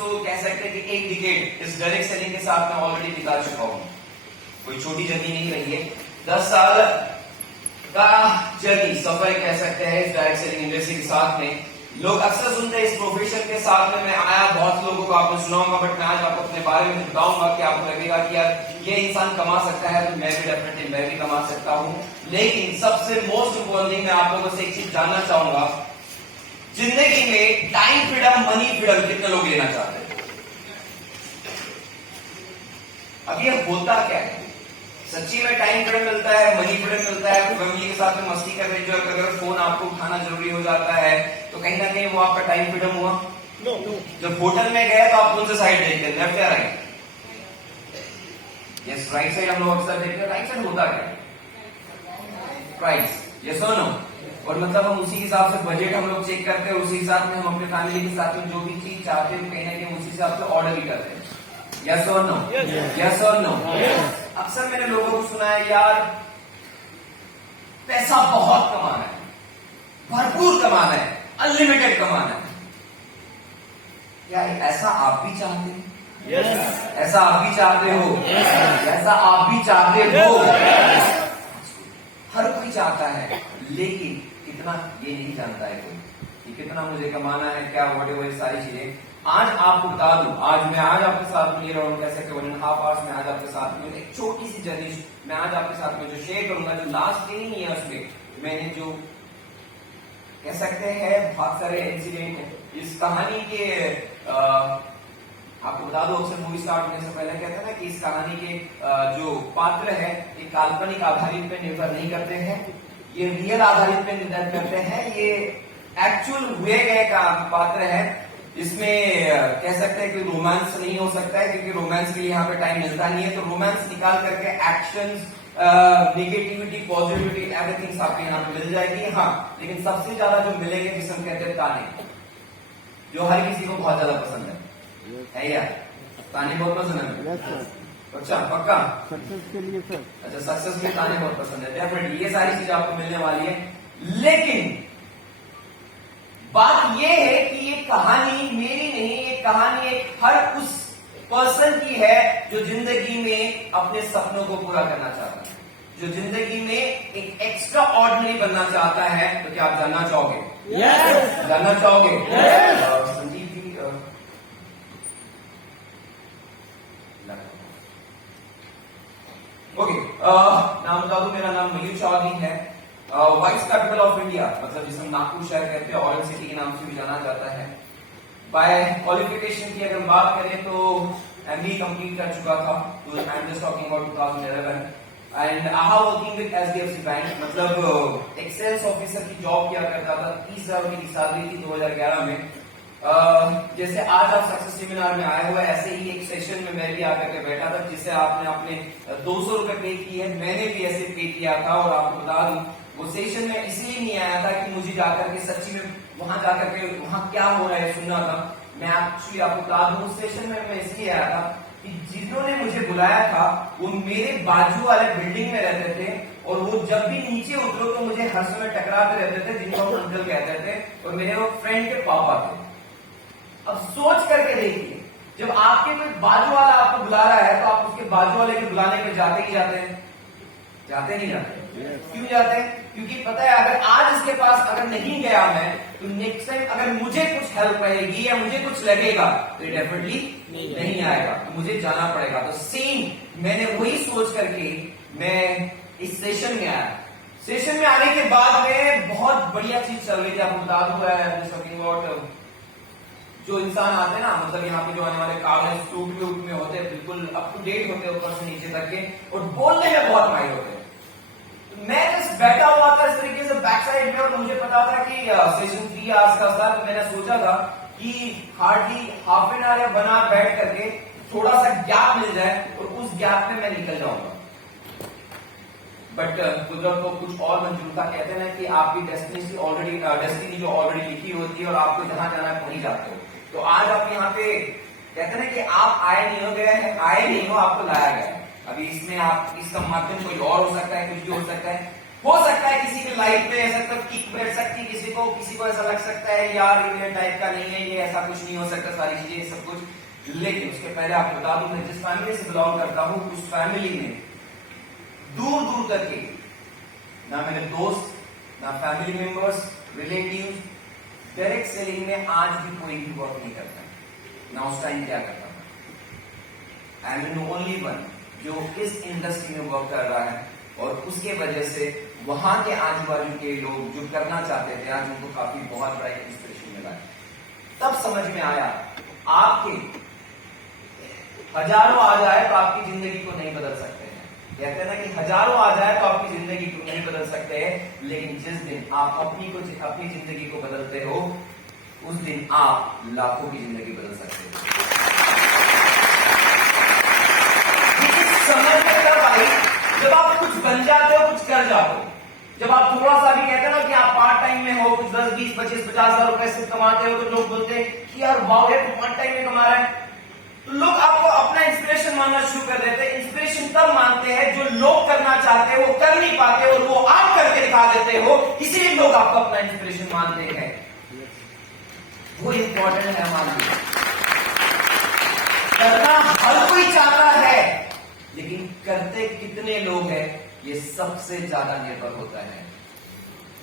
तो कह सकते हैं कि एक डिकेड इस डायरेक्ट सेलिंग के साथ मैं ऑलरेडी बिता चुका हूं। कोई छोटी जर्नी नहीं रही है। 10 साल का जर्नी सफर कह सकते हैं इस डायरेक्ट सेलिंग इंडस्ट्री के साथ में। लोग अक्सर सुनते हैं इस प्रोफेशन के साथ में मैं आया, बहुत लोगों को आपने सुना होगा, बट मैं आज आपको अपने बारे में बताऊंगा कि आपको लगेगा कि यार ये इंसान कमा सकता है तो मैं भी डेफिनेटली मैं भी कमा सकता हूं। लेकिन सबसे मोस्ट इंपॉर्टेंट थिंग मैं आप लोगों से एक चीज जानना चाहूंगा, जिंदगी में टाइम फ्रीडम मनी फ्रीडम कितने लोग लेना चाहते हैं? अब ये होता क्या है? सच्ची में टाइम फ्रीडम मिलता है, मनी फ्रीडम मिलता है, फैमिली के साथ में मस्ती कर रहे जो अगर फोन आपको उठाना जरूरी हो जाता है तो कहीं ना कहीं वो आपका टाइम फ्रीडम हुआ। जब होटल में गए तो आप कौन से साइड देखते हैं, लेफ्ट या राइट? यस, राइट साइड हम लोग अक्सर देखते हैं। राइट साइड होता क्या? प्राइस, यस और नो? और मतलब हम उसी हिसाब से बजट हम लोग चेक करते हैं, उसी हिसाब में हम अपने फैमिली के साथ में जो भी चीज चाहते हैं कहीं ना कहीं उसी हिसाब से ऑर्डर भी करते हैं। यस और नो? यस और नो? अक्सर मैंने लोगों को सुना है यार पैसा बहुत कमाना है, भरपूर कमाना है, अनलिमिटेड कमाना है। क्या ऐसा आप भी चाहते हैं? yes. ऐसा आप भी चाहते हो? yes. ऐसा आप भी चाहते हो? yes. हर कोई चाहता है, लेकिन कितना ये नहीं जानता है कोई कि कितना मुझे कमाना है, क्या व्हाटएवर सारी चीजें। आज आपको बता दूं, आज आपके साथ में रहा हूं, कैसे 1.5 आवर्स में आज आपके साथ में एक छोटी सी जर्नी मैं आज आपके साथ में जो शेयर करूंगा, जो लास्ट 3 ईयर्स में मैंने जो कह सकते हैं बहुत सारे इंसिडेंट इस कहानी के आपको बता दो, अक्सर मूवी स्टार्ट होने से पहले कहते हैं ना कि इस कहानी के जो पात्र है ये काल्पनिक आधारित पे निर्भर नहीं करते हैं, ये रियल आधारित पे निर्भर करते हैं, ये एक्चुअल हुए गए का पात्र है। इसमें कह सकते हैं कि रोमांस नहीं हो सकता है क्योंकि रोमांस के लिए यहाँ पे टाइम मिलता नहीं है, तो रोमांस निकाल करके एक्शंस, नेगेटिविटी, पॉजिटिविटी, एवरीथिंग आपको यहाँ पे मिल जाएगी। हाँ, लेकिन सबसे ज्यादा जो मिलेंगे जिसे हम कहते हैं ताने, जो हर किसी को बहुत ज्यादा पसंद है यार, ताने बहुत पसंद है। अच्छा, पक्का सक्सेस के लिए सर? अच्छा, सक्सेस के ताने बहुत पसंद है, डेफिनेटली ये सारी चीजें आपको मिलने वाली है। लेकिन बात यह है कि ये कहानी मेरी नहीं, ये कहानी एक हर उस पर्सन की है जो जिंदगी में अपने सपनों को पूरा करना चाहता है, जो जिंदगी में एक एक्स्ट्रा ऑर्डिनरी बनना चाहता है। तो क्या आप जानना चाहोगे? yes. जानना चाहोगे? yes. संजीव जी ओके, नाम बता दूं, मेरा नाम मयूर चौधरी है। वाइस कैपिटल ऑफ इंडिया, मतलब जिसे हम नागपुर शहर कहते हैं, ऑरेंज सिटी के नाम से भी जाना जाता है। बाय क्वालिफिकेशन की अगर बात करें तो एमबीए कंप्लीट कर चुका था, तो I am just talking about 2011 and I have working with HDFC bank, मतलब एक सेल्स ऑफिसर की जॉब किया करता था। 30,000 की सैलरी थी 2011 में। जैसे आज आप सक्सेस सेमिनार में आए हुए, ऐसे ही एक सेशन में मैं भी आकर के बैठा था जिससे आपने अपने 200 रुपए पे किए, मैंने भी ऐसे पे किया था। और आपको बता दूं वो सेशन में इसलिए नहीं आया था कि मुझे जाकर के सच्ची में वहां जाकर के वहां क्या हो रहा है सुनना था। मैं एक्चुअली आपको बता दूं उस सेशन में मैं इसलिए आया था कि जिन्होंने मुझे बुलाया था वो मेरे बाजू वाले बिल्डिंग में रहते थे, और वो जब भी नीचे उतरो तो मुझे हर समय टकराते रहते थे, जिनको हम अंकल कहते थे, और मेरे वो फ्रेंड के पापा थे। अब सोच करके देखिए, जब आपके कोई बाजू वाला आपको बुला रहा है तो आप उसके बाजू वाले के बुलाने में जाते ही जाते हैं? जाते नहीं जाते? क्यों जाते हैं? क्योंकि पता है अगर आज इसके पास अगर नहीं गया मैं तो नेक्स्ट टाइम अगर मुझे कुछ हेल्प रहेगी या मुझे कुछ लगेगा तो डेफिनेटली नहीं आएगा, तो मुझे जाना पड़ेगा। तो सेम मैंने वही सोच करके मैं इस सेशन में आया। सेशन में आने के बाद में बहुत बढ़िया चीज चल रही थी, आपको बता दूं जो इंसान आते हैं ना, मतलब यहाँ पे जो आने वाले कागज टूट में होते हैं, बिल्कुल अप टू डेट होते हैं ऊपर से नीचे तक के, और बोलने में बहुत माहिर होते हैं। मैं बस बैठा हुआ था इस तरीके से बैक साइड में, और मुझे पता था कि सेशन 3 आवर्स का था, तो मैंने सोचा था कि हार्डली हाफ एन आवर या 1 आवर बैठ करके थोड़ा सा गैप मिल जाए और उस गैप में मैं निकल जाऊंगा। बट कुदरत को कुछ और मंजूर था। कहते हैं ना कि आपकी डेस्टिनी जो ऑलरेडी लिखी होती है और आपको जहां जाना है वहीं जाते हो। तो आज आप यहाँ पे कहते हैं ना कि आप आए नहीं हो, आपको लाया गया है। अभी इसमें आप इसका माध्यम कोई और हो सकता है, कुछ भी हो सकता है, हो सकता है किसी की लाइफ में ऐसा तक किक बैठ सकती, किसी को ऐसा लग सकता है यार ये मेरे टाइप का नहीं है, ये ऐसा कुछ नहीं हो सकता, सारी चीजें सब कुछ। लेकिन उसके पहले आपको बता दूं, मैं जिस फैमिली से बिलोंग करता हूं उस फैमिली में दूर दूर तक के ना मेरे दोस्त, ना family members, relative direct selling में आज भी कोई भी वर्क नहीं करता, ना उस टाइम क्या करता था। आई एम ओनली वन जो इस इंडस्ट्री में वर्क कर रहा है, और उसके वजह से वहां के आजू बाजू के लोग जो करना चाहते थे आज उनको काफी बहुत बड़ा इंस्पिरेशन मिला है। तब समझ में आया आपके हजारों आ जाए तो आपकी जिंदगी को नहीं बदल सकते हैं। कहते हैं ना कि हजारों आ जाए तो आपकी जिंदगी को नहीं बदल सकते हैं, लेकिन जिस दिन आप अपनी जिंदगी को बदलते हो उस दिन आप लाखों की जिंदगी बदल सकते हो। समझ में तब आई जब आप कुछ बन जाते हो, कुछ कर जाते हो। जब आप थोड़ा सा भी कहते हो ना कि आप पार्ट टाइम में हो, कुछ 10, 20, 25, 50,000 रुपए से कमाते हो, तो लोग बोलते हैं कि यार वाह यार तू पार्ट टाइम में कमा रहा है, तो लोग आपको अपना इंस्पिरेशन मानना शुरू कर देते हैं। इंस्पिरेशन तब मानते हैं जो लोग करना चाहते हैं वो कर नहीं पाते और वो आप करके दिखा देते हो, इसीलिए लोग आपको अपना इंस्पिरेशन मानते हैं। वो इंपॉर्टेंट है मान लीजिए। करना हर कोई चाहता है, लेकिन करते कितने लोग हैं ये सबसे ज्यादा निर्भर होता है।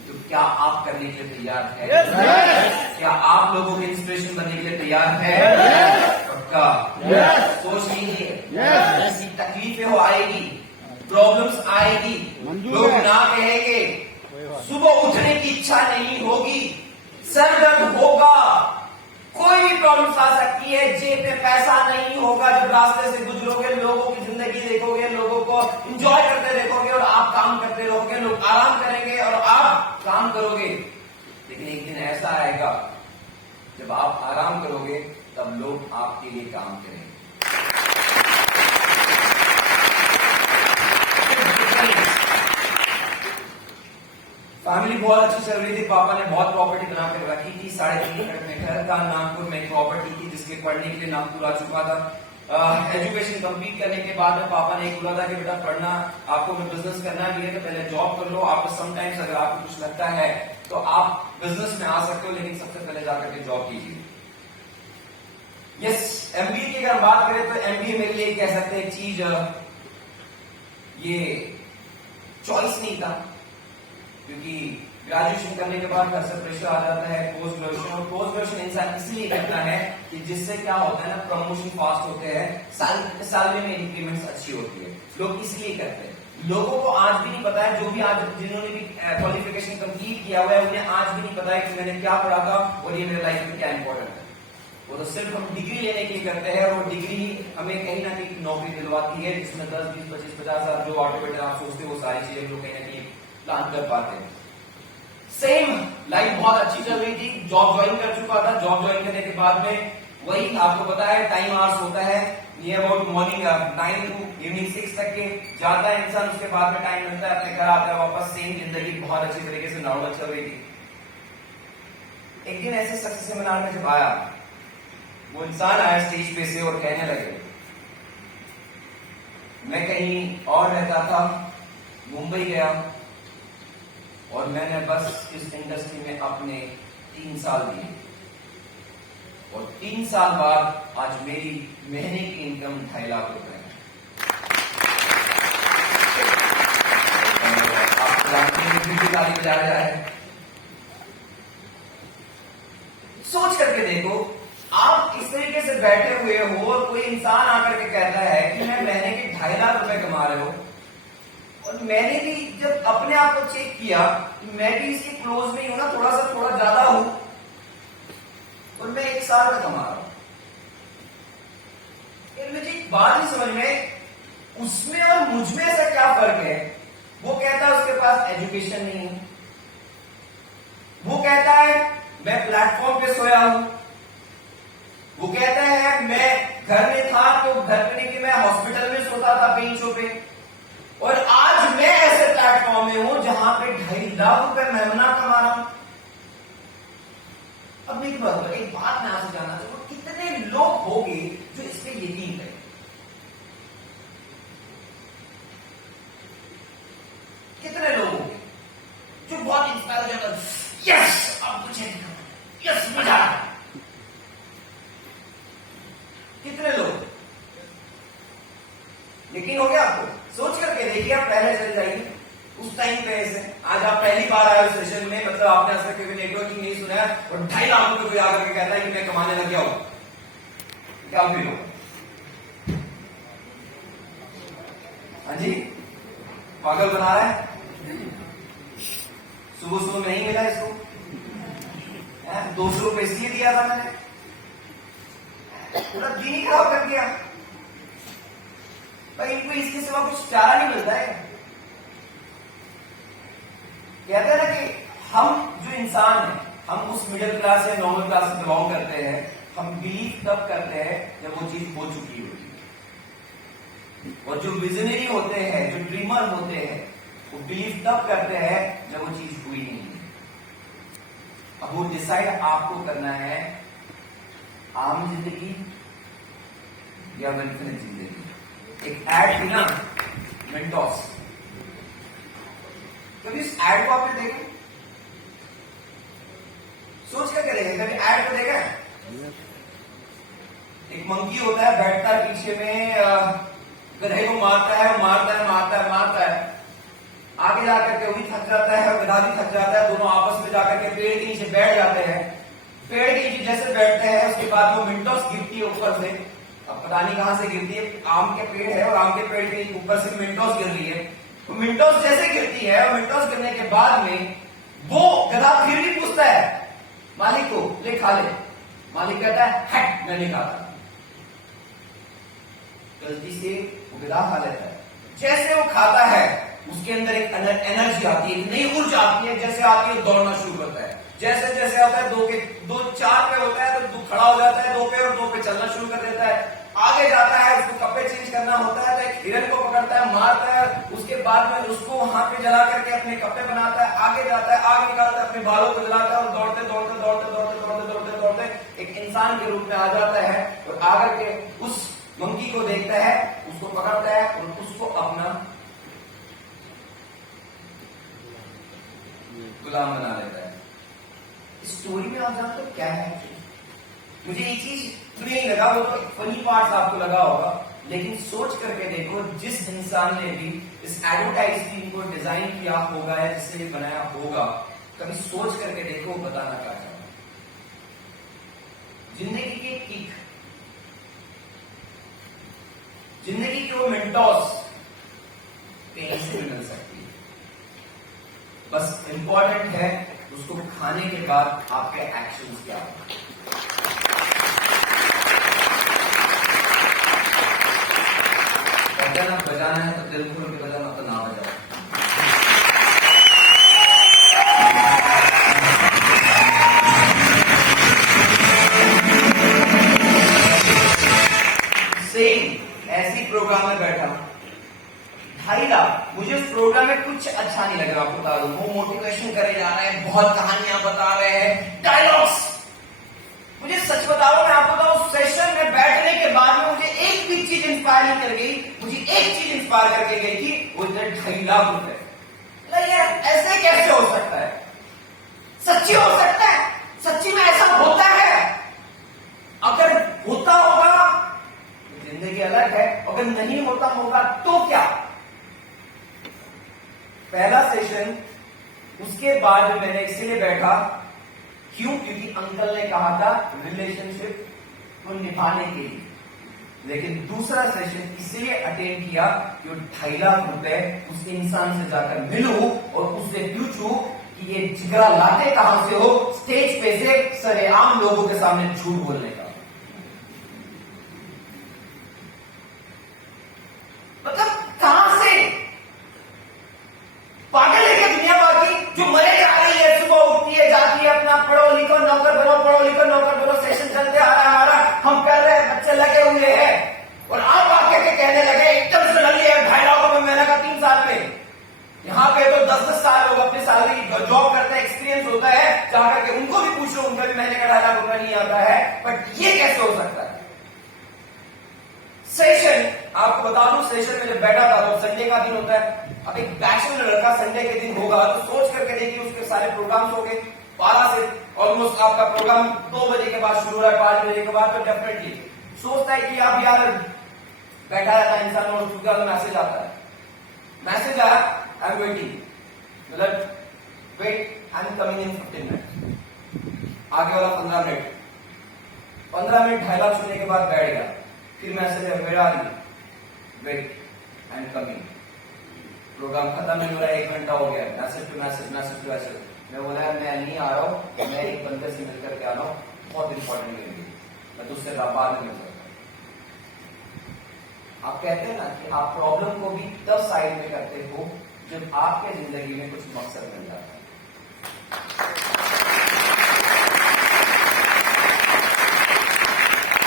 तो क्या आप करने के लिए तैयार हैं? yes, क्या आप लोगों के इंस्पिरेशन बनने के लिए तैयार हैं? पक्का? सोच लीजिए। ऐसी तकलीफें हो आएगी, प्रॉब्लम्स आएगी, लोग ना कहेंगे, सुबह उठने की इच्छा नहीं होगी, सर दर्द होगा, कोई भी प्रॉब्लम आ सकती है, जेब में पैसा नहीं होगा। जब रास्ते से गुजरोगे लोगों की जिंदगी देखोगे, लोगों को एंजॉय करते देखोगे और आप काम करते रहोगे, लोग आराम करेंगे और आप काम करोगे। लेकिन एक दिन ऐसा आएगा जब आप आराम करोगे तब लोग आपके लिए काम करेंगे। फैमिली बहुत अच्छी चल रही थी, पापा ने बहुत प्रॉपर्टी बना कर रखी थी, 3.5 एकड़ में घर था, नागपुर में एक प्रॉपर्टी थी जिसके पढ़ने के लिए नागपुर आ चुका था। एजुकेशन कंप्लीट करने के बाद में पापा ने बोला था कि बेटा पढ़ना आपको बिजनेस करना भी है तो पहले जॉब कर लो, आपको समटाइम्स अगर आपको कुछ लगता है तो आप बिजनेस में आ सकते हो, लेकिन सबसे पहले जाकर के जॉब कीजिए। यस, एमबीए की अगर बात करें तो एमबीए मेरे लिए कह सकते हैं एक चीज, ये चॉइस नहीं था, क्योंकि ग्रेजुएशन करने के बाद घर से प्रेशर आ जाता है पोस्ट ग्रेजुएशन, और पोस्ट ग्रेजुएशन इंसान इसलिए करता है कि जिससे क्या होता है ना, प्रमोशन फास्ट होते हैं, सैलरी में इंक्रीमेंट्स अच्छी होती है, लोग इसलिए करते हैं। लोगों को आज भी नहीं पता है, जो भी आज जिन्होंने भी क्वालिफिकेशन कंप्लीट किया हुआ है उन्हें आज भी नहीं पता है कि मैंने क्या पढ़ा था और ये मेरे लाइफ में क्या इंपॉर्टेंट है। वो तो सिर्फ हम डिग्री लेने के लिए करते हैं, और डिग्री हमें कहीं ना कहीं नौकरी दिलवाती है जिसमें 10, 20, 25, 50,000 जो ऑटोमेटिक आप सोचते हो वो सारी चीजें लोग कहीं ना कहीं प्लान कर पाते हैं। सेम लाइफ बहुत अच्छी चल रही थी, जॉब ज्वाइन कर चुका था, जॉब ज्वाइन करने के बाद में वही आपको पता है टाइम आवर्स होता है, near about morning 9 to evening 6 तक के जाता है इंसान, उसके बाद में टाइम मिलता है अपने घर आता है वापस, सेम जिंदगी बहुत अच्छी तरीके से नॉर्मल चल रही थी। एक दिन ऐसे सक्सेस सेमिनार में जब आया, वो इंसान आया स्टेज पे से और कहने लगे, मैं कहीं और रहता था, मुंबई गया और मैंने बस इस इंडस्ट्री में अपने 3 साल दिए, और 3 साल बाद आज मेरी महीने की इनकम 2.5 लाख रुपए है। आपको ताली बजा रहा है। सोच करके देखो, आप इस तरीके से बैठे हुए हो और कोई इंसान आकर के कहता है कि मैं महीने के 2.5 लाख रुपए कमा रहे हो, और मैंने भी जब अपने आप को चेक किया, मैं भी इसके क्लोज नहीं हूं ना, थोड़ा ज्यादा हूं, और मैं 1 साल में कमा रहा हूं। मुझे एक बात नहीं समझ में, उसमें और मुझ में ऐसा क्या फर्क है? वो कहता है उसके पास एजुकेशन नहीं है, वो कहता है मैं प्लेटफॉर्म पे सोया हूं, वो कहता है मैं घर में था तो घर पे नहीं कि मैं हॉस्पिटल में सोता था बेंचों पे, और आज मैं ऐसे प्लेटफॉर्म में हूं जहां पे 2.5 लाख रुपए महीना कमा रहा हूं। अब एक बात मैं आपसे जानना चाहूंगा, कितने लोग होंगे जो इस पे यकीन करें? कितने लोग होंगे? कितने लोग? यकीन हो गया आपको? सोच करके देखिए, आप पहले चले जाइए उस टाइम पे ऐसे। आज आप पहली बार आए उस सेशन में, मतलब आपने आज तक कभी नेटवर्किंग नहीं सुना है और 2.5 लाख रुपए कोई आकर के कहता है कि मैं कमाने लग गया हूं, क्या फील हो? हाँ जी, पागल बना रहा है। सुबह सुबह में नहीं मिला इसको, 200 रुपए इसलिए दिया था मैंने, पूरा दिन ही खराब कर दिया भाई। इनको इसके सिवा कुछ चारा नहीं मिलता है। कहते हैं ना कि हम जो इंसान है, हम उस मिडिल क्लास या नॉर्मल क्लास से बिलोंग करते हैं, हम बिलीव तब करते हैं जब वो चीज हो चुकी होती है। और जो विजनरी होते हैं, जो ड्रीमर होते हैं, वो बिलीव तब करते हैं जब वो चीज हुई नहीं है। अब वो डिसाइड आपको करना है, आम जिंदगी या इन्फिनिट जिंदगी। एक एड थी ना मेंटोस, कभी इस एड को आपने देखा? सोच कर करेंगे, कभी एड को देखा? एक मंकी होता है, बैठता है पीछे में, गधे को मारता है, मारता है, आगे जाकर के वो भी थक जाता है और गधा भी थक जाता है। दोनों आपस में जाकर के पेड़ के नीचे बैठ जाते हैं। पेड़ के नीचे जैसे बैठते हैं, उसके बाद वो मिंटोस गिरती है ऊपर से। अब पता नहीं कहां से गिरती है, आम के पेड़ है और आम के पेड़ के ऊपर से मिंटोस गिर रही है। तो मिंटोस जैसे गिरती है और मिंटोस गिरने के बाद में वो गधा फिर भी पूछता है मालिक को, ले खा ले। मालिक कहता है हट, मैं नहीं खाता। गलती से वो गधा खा लेता है। जैसे वो खाता है, उसके अंदर एक एनर्जी आती है, नई ऊर्जा आती है। जैसे आती है दौड़ना शुरू करता है। जैसे जैसे आता है, 4 पे होता है तो खड़ा हो जाता है 2 पे, और 2 पे चलना शुरू कर देता है। आगे जाता है, उसको कपड़े चेंज करना होता है तो एक हिरन को पकड़ता है, मारता है। उसके बाद में उसको वहां पे जला करके अपने कपड़े बनाता है। आगे जाता है, आग निकालता है, अपने बालों को जलाता है और दौड़ते एक इंसान के रूप में आ जाता है। और आकर के उस मंकी को देखता है, उसको पकड़ता है और उसको अपना गुलाम बना लेता है। स्टोरी में आप जानते हो क्या है? मुझे ये चीज नहीं लगा, वो तो फनी पार्ट आपको लगा होगा, लेकिन सोच करके देखो, जिस इंसान ने भी इस एडवर्टाइजिंग को डिजाइन किया होगा या जिससे बनाया होगा, कभी सोच करके देखो बताना क्या चाहता है। जिंदगी की एक किक, जिंदगी की वो मेंटोस कहीं से भी मिल सकती है। बस इंपॉर्टेंट है उसको खाने के बाद आपके एक्शंस क्या होंगे। बजाना बजाना है तो दिल खोल के बजाना, तो ना बजाओ। सेम ऐसी प्रोग्राम में बैठा 2.5 लाख, मुझे उस प्रोग्राम में कुछ अच्छा नहीं लग रहा, आपको बता दूं। वो मोटिवेशन करे जा रहे हैं, बहुत कहानियां बता रहे हैं, डायलॉग्स। मुझे सच बताओ, मैं आपको बताऊं, उस सेशन में बैठने के बाद में मुझे एक भी चीज इंस्पायर नहीं कर गई। मुझे एक चीज इंस्पायर करके गई थी, वो इधर 2.5 लाख रुपए। यार ऐसे कैसे हो सकता है? सच्ची हो सकता है? सच्ची में ऐसा होता है? अगर होता होगा तो जिंदगी अलग है, अगर नहीं होता होगा तो क्या? पहला सेशन, उसके बाद मैंने इसीलिए बैठा, क्यों? क्योंकि अंकल ने कहा था रिलेशनशिप को निभाने के लिए। लेकिन दूसरा सेशन इसलिए अटेंड किया कि 2.5 लाख रुपए उस इंसान से जाकर मिलूं और उससे पूछूं कि ये जिगरा लाते कहां से हो, स्टेज पे से सरेआम लोगों के सामने झूठ बोलने का। मतलब कहां से? पागल है क्या दुनिया बाकी, जो मरे जा रही है, सुबह उठती है, जाती है, अपना पढ़ो लिखो नौकर बनो, पढ़ो लिखो नौकर बनो, सेशन चलते आ रहा है हमारा, हम कर रहे हैं, बच्चे लगे हुए हैं, और आप आके के कहने लगे एकदम से लगी है 2.5 लाख रुपए मैंने कहा 3 साल में। यहाँ पे तो 10-10 साल लोग अपनी सैलरी जॉब करते हैं, एक्सपीरियंस होता है, जाकर के उनको भी पूछ लो, उनका भी महीने का 2.5 लाख रुपया नहीं आता है। बट ये कैसे हो सकता है? सेशन, आपको बता दूं, सेशन में जब बैठा था तो संडे का दिन होता है। अब एक बैचलर लड़का संडे के दिन होगा तो सोच करके देखिए, उसके सारे प्रोग्राम्स हो गए 12 से ऑलमोस्ट आपका प्रोग्राम 2 बजे के बाद शुरू हो रहा है, 5 बजे के बाद, तो डेफिनेटली सोचता है कि अब यार बैठा रहता है इंसान और उसका मैसेज आता है, मैसेज आया आई एम वेटिंग, मतलब wait I am coming in 15 minute, आगे वाला 15 मिनट 15 मिनट डायलॉग सुनने के बाद बैठ गया, फिर मैसेज है where are you, wait I am coming, program खत्म नहीं हो रहा है, 1 घंटा हो गया, message to message message to message, मैं बोला मैं नहीं आ रहा हूँ, मैं एक बंदे से मिल करके आ रहा हूँ, बहुत इंपॉर्टेंट मेरे लिए, मैं तुझसे बाद में मिल सकता। आप कहते हैं ना कि आप प्रॉब्लम को भी तब साइड में करते हो जब आपके जिंदगी में कुछ मकसद मिल जाता है।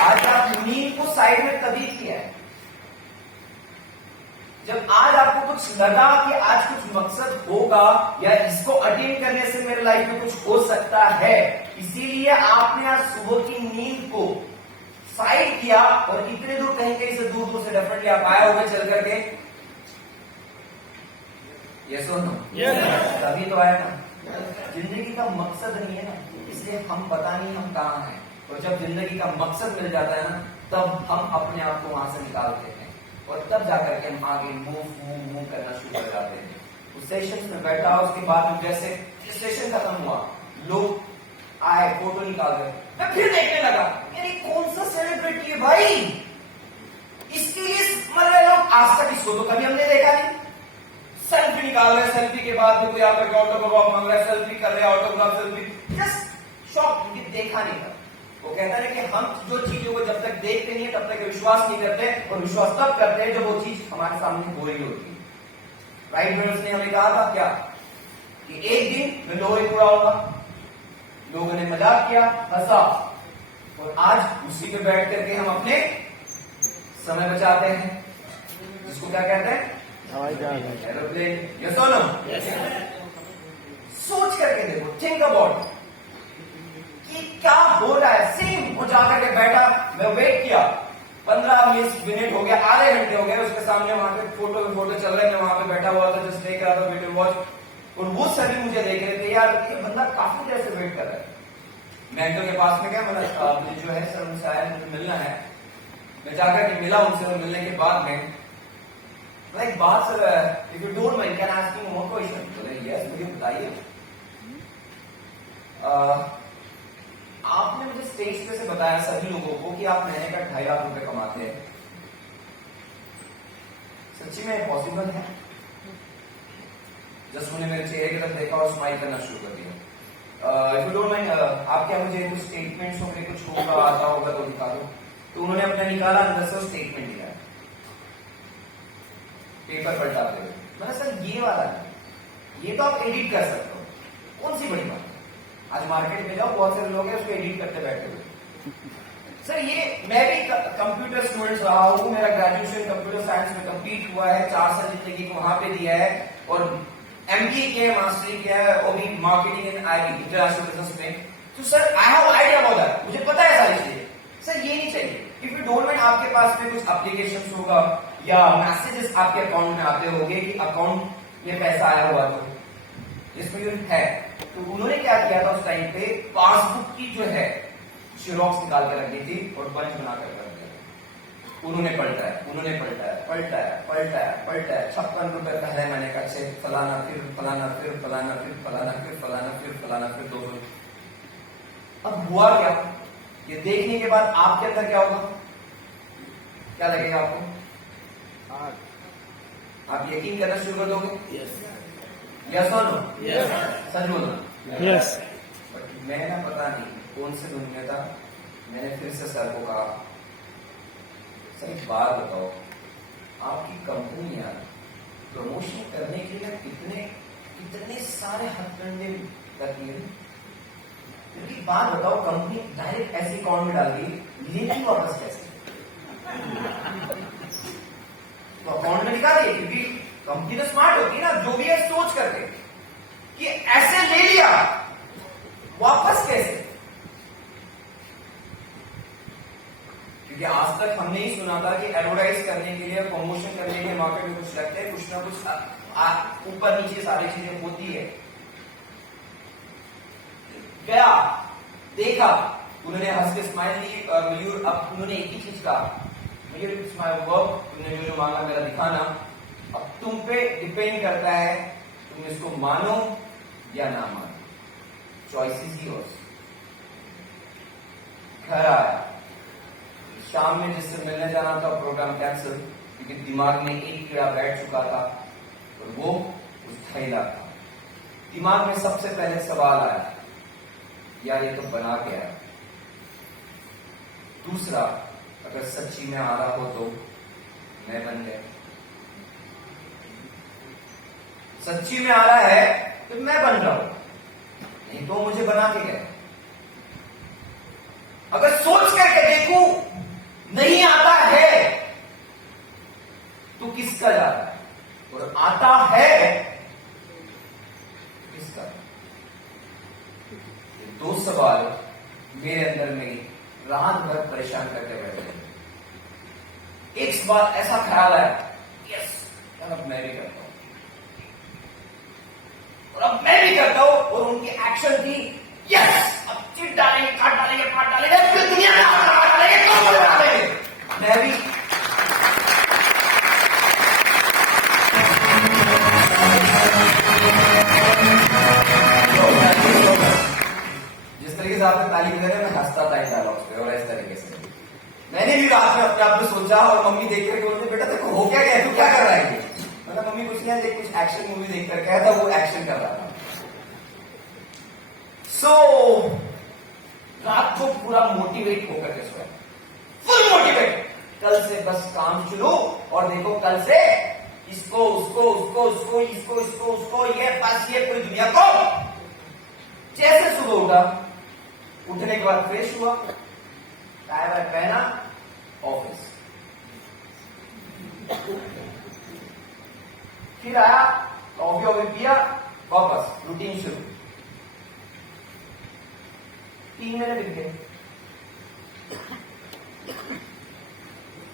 आज आप नींद को साइड में तभी किया है जब आज आपको कुछ लगा कि आज कुछ मकसद होगा या इसको अटेन करने से मेरे लाइफ में कुछ हो सकता है, इसीलिए आपने आज सुबह की नींद को साइड किया और इतने दूर कहीं से दूर दूर से डेफिनेटली आप आए होंगे चल करके, ये सुनो तभी तो आया ना। जिंदगी का मकसद नहीं है ना, इसलिए हम पता नहीं हम कहां हैं, और जब जिंदगी का मकसद मिल जाता है ना तब हम अपने आप को वहां से निकालते हैं और तब जाकर के हम आगे मूव करना शुरू कर जाते हैं। उस सेशन में बैठा, उसके बाद जैसे सेशन खत्म हुआ, लोग आए फोटो निकाल रहे, मैं फिर देखने लगा यानी कौन सा सेलिब्रिटी है भाई, इसके लिए मतलब लोग आज तक इसको तो कभी हमने देखा नहीं, सेल्फी निकाल रहे, सेल्फी के बाद में कोई आकर ऑटोग्राफ मांग रहा है, सेल्फी कर रहे हैं, ऑटोग्राफ सेल्फी, जस्ट शॉक, देखा नहीं था। वो कहता है कि हम जो चीजों को जब तक देखते नहीं है तब तक विश्वास नहीं करते, और विश्वास तब करते हैं जब वो चीज हमारे सामने हो रही होती है। राइट ब्रदर्स ने हमें कहा था क्या कि एक दिन में लोहे पूरा होगा, लोगों ने मजाक किया, हंसा, और आज उसी पे बैठ करके हम अपने समय बचाते हैं, जिसको क्या कहते हैं एरोप्लेन, यस और नो। सोच करके देखो, थिंक अबाउट कि क्या हो रहा है। सेम वो जाकर के बैठा, मैं वेट किया, 15-20 मिनट हो गया, आधे घंटे हो गए, उसके सामने वहां पे फोटो चल रहे, मैं वहां पे बैठा हुआ था, जस्ट देख रहा था वीडियो वॉच, और वो सभी मुझे देख रहे थे, यार ये बंदा काफी देर से वेट कर रहा है। मैं अंकल के पास में गया, मतलब मुझे जो है सर उनसे आया, मुझे मिलना है, मैं जाकर के मिला उनसे, और मिलने के बाद में एक बात sir, if you don't mind can ask me more question, बोले यस मुझे बताइए। आपने मुझे स्टेज पे से बताया सभी लोगों को कि आप महीने का 2.5 लाख रुपए कमाते हैं, सच्ची में पॉसिबल है? जस्ट उन्होंने मेरे चेहरे की तरफ देखा और स्माइल करना शुरू कर दिया। इफ यू डोंट माइंड, आप क्या मुझे कुछ स्टेटमेंट्स होंगे, कुछ होगा आता होगा तो दिखा दो। तो उन्होंने अपना निकाला, अंदर से स्टेटमेंट दिया, पेपर पलटाते हुए, मैंने सर ये वाला है, ये तो आप एडिट कर सकते हो, कौन सी बड़ी बात। आज मार्केट में जाओ, बहुत सारे लोग हैं उसको एडिट करते बैठे हुए। सर ये मैं भी कंप्यूटर स्टूडेंट रहा हूँ, मेरा ग्रेजुएशन कंप्यूटर साइंस में कंप्लीट हुआ है, 4 साल जिंदगी को वहां पे दिया है, और एमबीए किया है, मास्टरी किया है, और भी marketing in IT international business में। तो sir I have idea about that, मुझे पता है सारी चीजें। सर ये नहीं चाहिए, इफ यू डोंट माइंड, आपके पास में कुछ एप्लीकेशन होगा या मैसेजेस आपके अकाउंट में आते होंगे कि अकाउंट में पैसा आया हुआ, तो इसमें है। तो उन्होंने क्या किया था उस टाइम पे, पासबुक की जो है जेरॉक्स निकाल के रखी थी और बंच बनाकर कर दिया। उन्होंने पलटाया, 56 रुपए पहले मैंने का चेक, फलाना फिर फलाना फिर फलाना फिर फलाना फिर फलाना फिर फलाना फिर 200। अब हुआ क्या, ये देखने के बाद आपके अंदर क्या होगा, क्या लगेगा आपको? आप यकीन करना शुरू कर दोगे? यस और नो? सच बोलना? यस। बट मैं ना पता नहीं कौन से दिन में था, मैंने फिर से सर को कहा, सर एक बात बताओ, आपकी कंपनियां प्रमोशन करने के लिए कितने सारे हथकंडे करती है, क्योंकि बात बताओ, कंपनी डायरेक्ट ऐसे अकाउंट में डाल दी, लिंकिंग ऑर्डर्स कैसे? तो अकाउंट में निकालिए, क्योंकि कंपनी तो स्मार्ट होती है ना, जो भी है सोच करके कि ऐसे ले लिया, वापस कैसे? क्योंकि आज तक हमने ही सुना था कि एडवर्टाइज करने के लिए, प्रमोशन करने के लिए मार्केट में कुछ लगते हैं, कुछ ना कुछ ऊपर नीचे सारी चीजें होती है। गया, देखा, उन्होंने हंस के स्माइल ली और मयूर, अब उन्होंने एक ही चीज कहा, मयूर इट्स माय वर्क, तुमने जो जो मांगा मेरा दिखाना, अब तुम पे डिपेंड करता है तुम इसको मानो या ना मानो, चॉइस इज योर्स। घर आया, शाम में जिससे मिलने जाना था प्रोग्राम कैंसिल, क्योंकि दिमाग में एक कीड़ा बैठ चुका था और वो उस थैला था। दिमाग में सबसे पहले सवाल आया, यार ये तो बना के आया। दूसरा, अगर सच्ची में आ रहा हो तो मैं बन गया, सच्ची में आ रहा है तो मैं बन रहा हूं, नहीं तो मुझे बना के गया। अगर सोच करके देखूं नहीं आता है तो किसका जा रहा है, और आता है किसका। ये दो सवाल मेरे अंदर में रात भर परेशान करके बैठे। एक बार ऐसा ख्याल आया, यस यार अब मैं भी करता हूं, और अब मैं भी करता हूं, और उनकी एक्शन थी यस अब चिट डालेंगे, काट डालेंगे, फाट डालेंगे, फिर दुनिया में आग डालेंगे, कौन डालेंगे। मैं भी जिस तरीके से आपने ताली बजा रहे, मैं हंसता था इन डायलॉग्स पे, और इस तरीके से मैंने भी रात में अपने आप में सोचा, और मम्मी देख करके बोलते बेटा देखो हो क्या गया, तू क्या कर रहा है। मतलब मम्मी कुछ नहीं है, कुछ एक्शन मूवी देख करके आया था, वो एक्शन कर रहा था। रात को पूरा मोटिवेट होकर के सोया, फुल मोटिवेट, कल से बस काम शुरू, और देखो कल से इसको उसको उसको उसको इसको इसको उसको ये बस ये पूरी दुनिया को। जैसे सुबह उठा, उठने के बाद फ्रेश हुआ, टाई वाई पहना, ऑफिस, फिर आया, कॉफी वॉफी पिया, वापस रूटीन शुरू। 3 महीने बीत गए,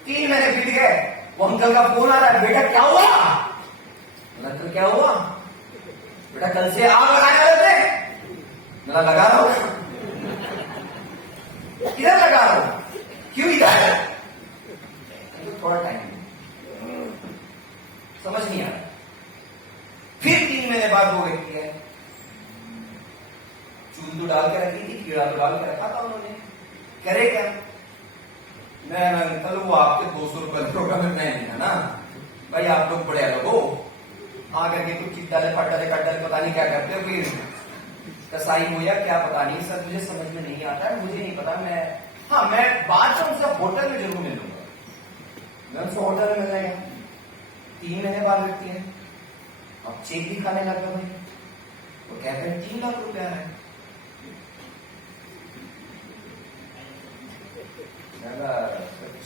3 महीने बीत गए, वो अंकल का फोन आ रहा है, बेटा क्या हुआ। अंकल क्या हुआ, बेटा कल से आग लगाने वाले थे। मैं लगा रहा हूं, किधर लगा रहा हूं, क्यों इधर, तो थोड़ा टाइम समझ नहीं आ रहा। फिर 3 महीने बाद वो व्यक्ति है, चूल तो डाल के रखी थी, कीड़ा तो डाल के रखा था उन्होंने, करे क्या। मैं अंकल वो आपके 200 रुपए प्रोग्राम में मैं नहीं है ना भाई, आप लोग बड़े अलग हो, आकर के कुछ चिट डाले फट डाले कट डाले पता नहीं क्या करते हो, फिर कसाई हो या क्या पता नहीं सर, मुझे समझ में नहीं आता है, मुझे नहीं पता। मैं हाँ मैं बात से उनसे होटल में जरूर मिलूंगा, मैं उनसे होटल में मिलना है। 3 महीने बाद व्यक्ति है, अब चेक भी खाने लगा भाई, वो कहते हैं 3 लाख रुपया है।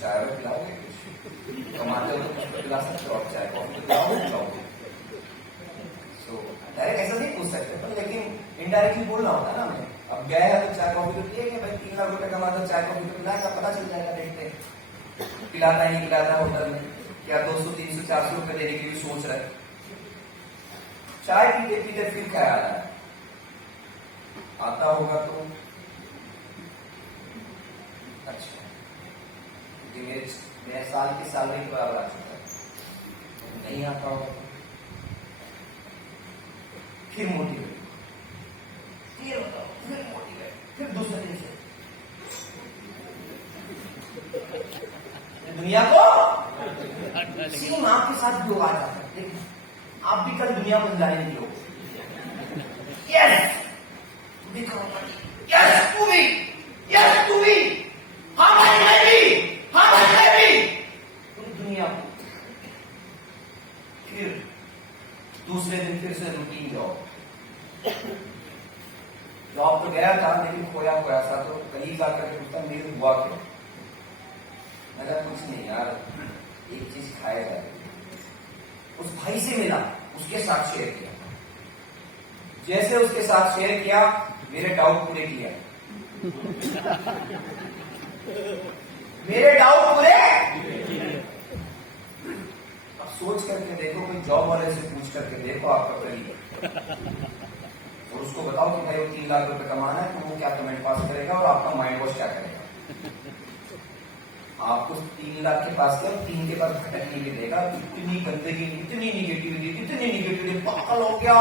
चाय पिलाओगे, कुछ कमाते हो तो कुछ पिला सकते हो, आप चाय कॉफी पिलाओगे। डायरेक्ट ऐसा नहीं पूछ सकते, पर लेकिन इनडायरेक्टली बोलना होता है ना हमें। अब गया है तो चाय कॉफी तो पिएंगे भाई, 3 लाख रुपए कमाता, चाय कॉफी तो पिलाएगा, पता चल जाएगा, देखते पिलाता ही नहीं पिलाता होटल में, क्या 200 300 400 रुपए देने की भी सोच रहा है। चाय पीते पीते फिर ख्याल आया, आता होगा तो अच्छा, क्योंकि मेरे साल की सैलरी के बराबर आ चुका है, नहीं आता होगा तो फिर मोटिवेट, फिर बताओ, फिर मोटिवेट, फिर दूसरे दिन से दुनिया को सेम आपके साथ भी आ जाता है। आप भी कल दुनिया को हिलाने के लोग, यस दिखाओ, यस तू भी, यस तू भी, हाँ भाई मैं भी, हाँ भाई मैं भी, पूरी दुनिया को। फिर दूसरे दिन फिर से रूटीन जॉब तो गया था, लेकिन खोया खोया था। तो कलीग आकर के पूछता मेरे हुआ क्या, मैं कुछ नहीं यार, एक चीज खाएगा। उस भाई से मिला, उसके साथ शेयर किया, जैसे उसके साथ शेयर किया मेरे डाउट पूरे किया, मेरे डाउट पूरे। अब सोच करके देखो, कोई जॉब वाले से पूछ करके देखो आपका कलीग, और उसको बताओ कि भाई वो 3 लाख रुपए कमाना है, तो वो क्या कमेंट पास करेगा और आपका माइंड वॉश क्या करेगा? आपको 3 लाख के पास किया, 3 के पास भटकने के देगा। इतनी गंदगी, इतनी निगेटिविटी, पागल हो गया,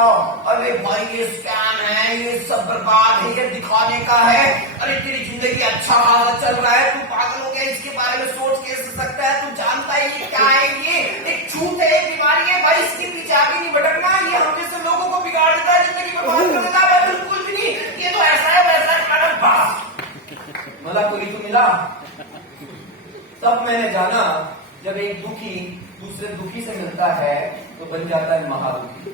अरे भाई ये स्कैम है, ये सब बर्बाद है, ये दिखाने का है, अरे तेरी जिंदगी अच्छा खासा चल रहा है, तू पागल हो गया, इसके बारे में सोच कैसे सकता है, तू जानता है ये क्या है, ये एक छूत है, एक बीमारी है भाई, इसके पीछे आगे नहीं भटकना, ये हम जैसे लोगों को बिगाड़ देता है, जिंदगी बर्बाद कर देता है। बिल्कुल भी नहीं, ये तो ऐसा है वैसा है, बस मला कोई तो मिला। तब मैंने जाना जब एक दुखी दूसरे दुखी से मिलता है तो बन जाता है महादुखी।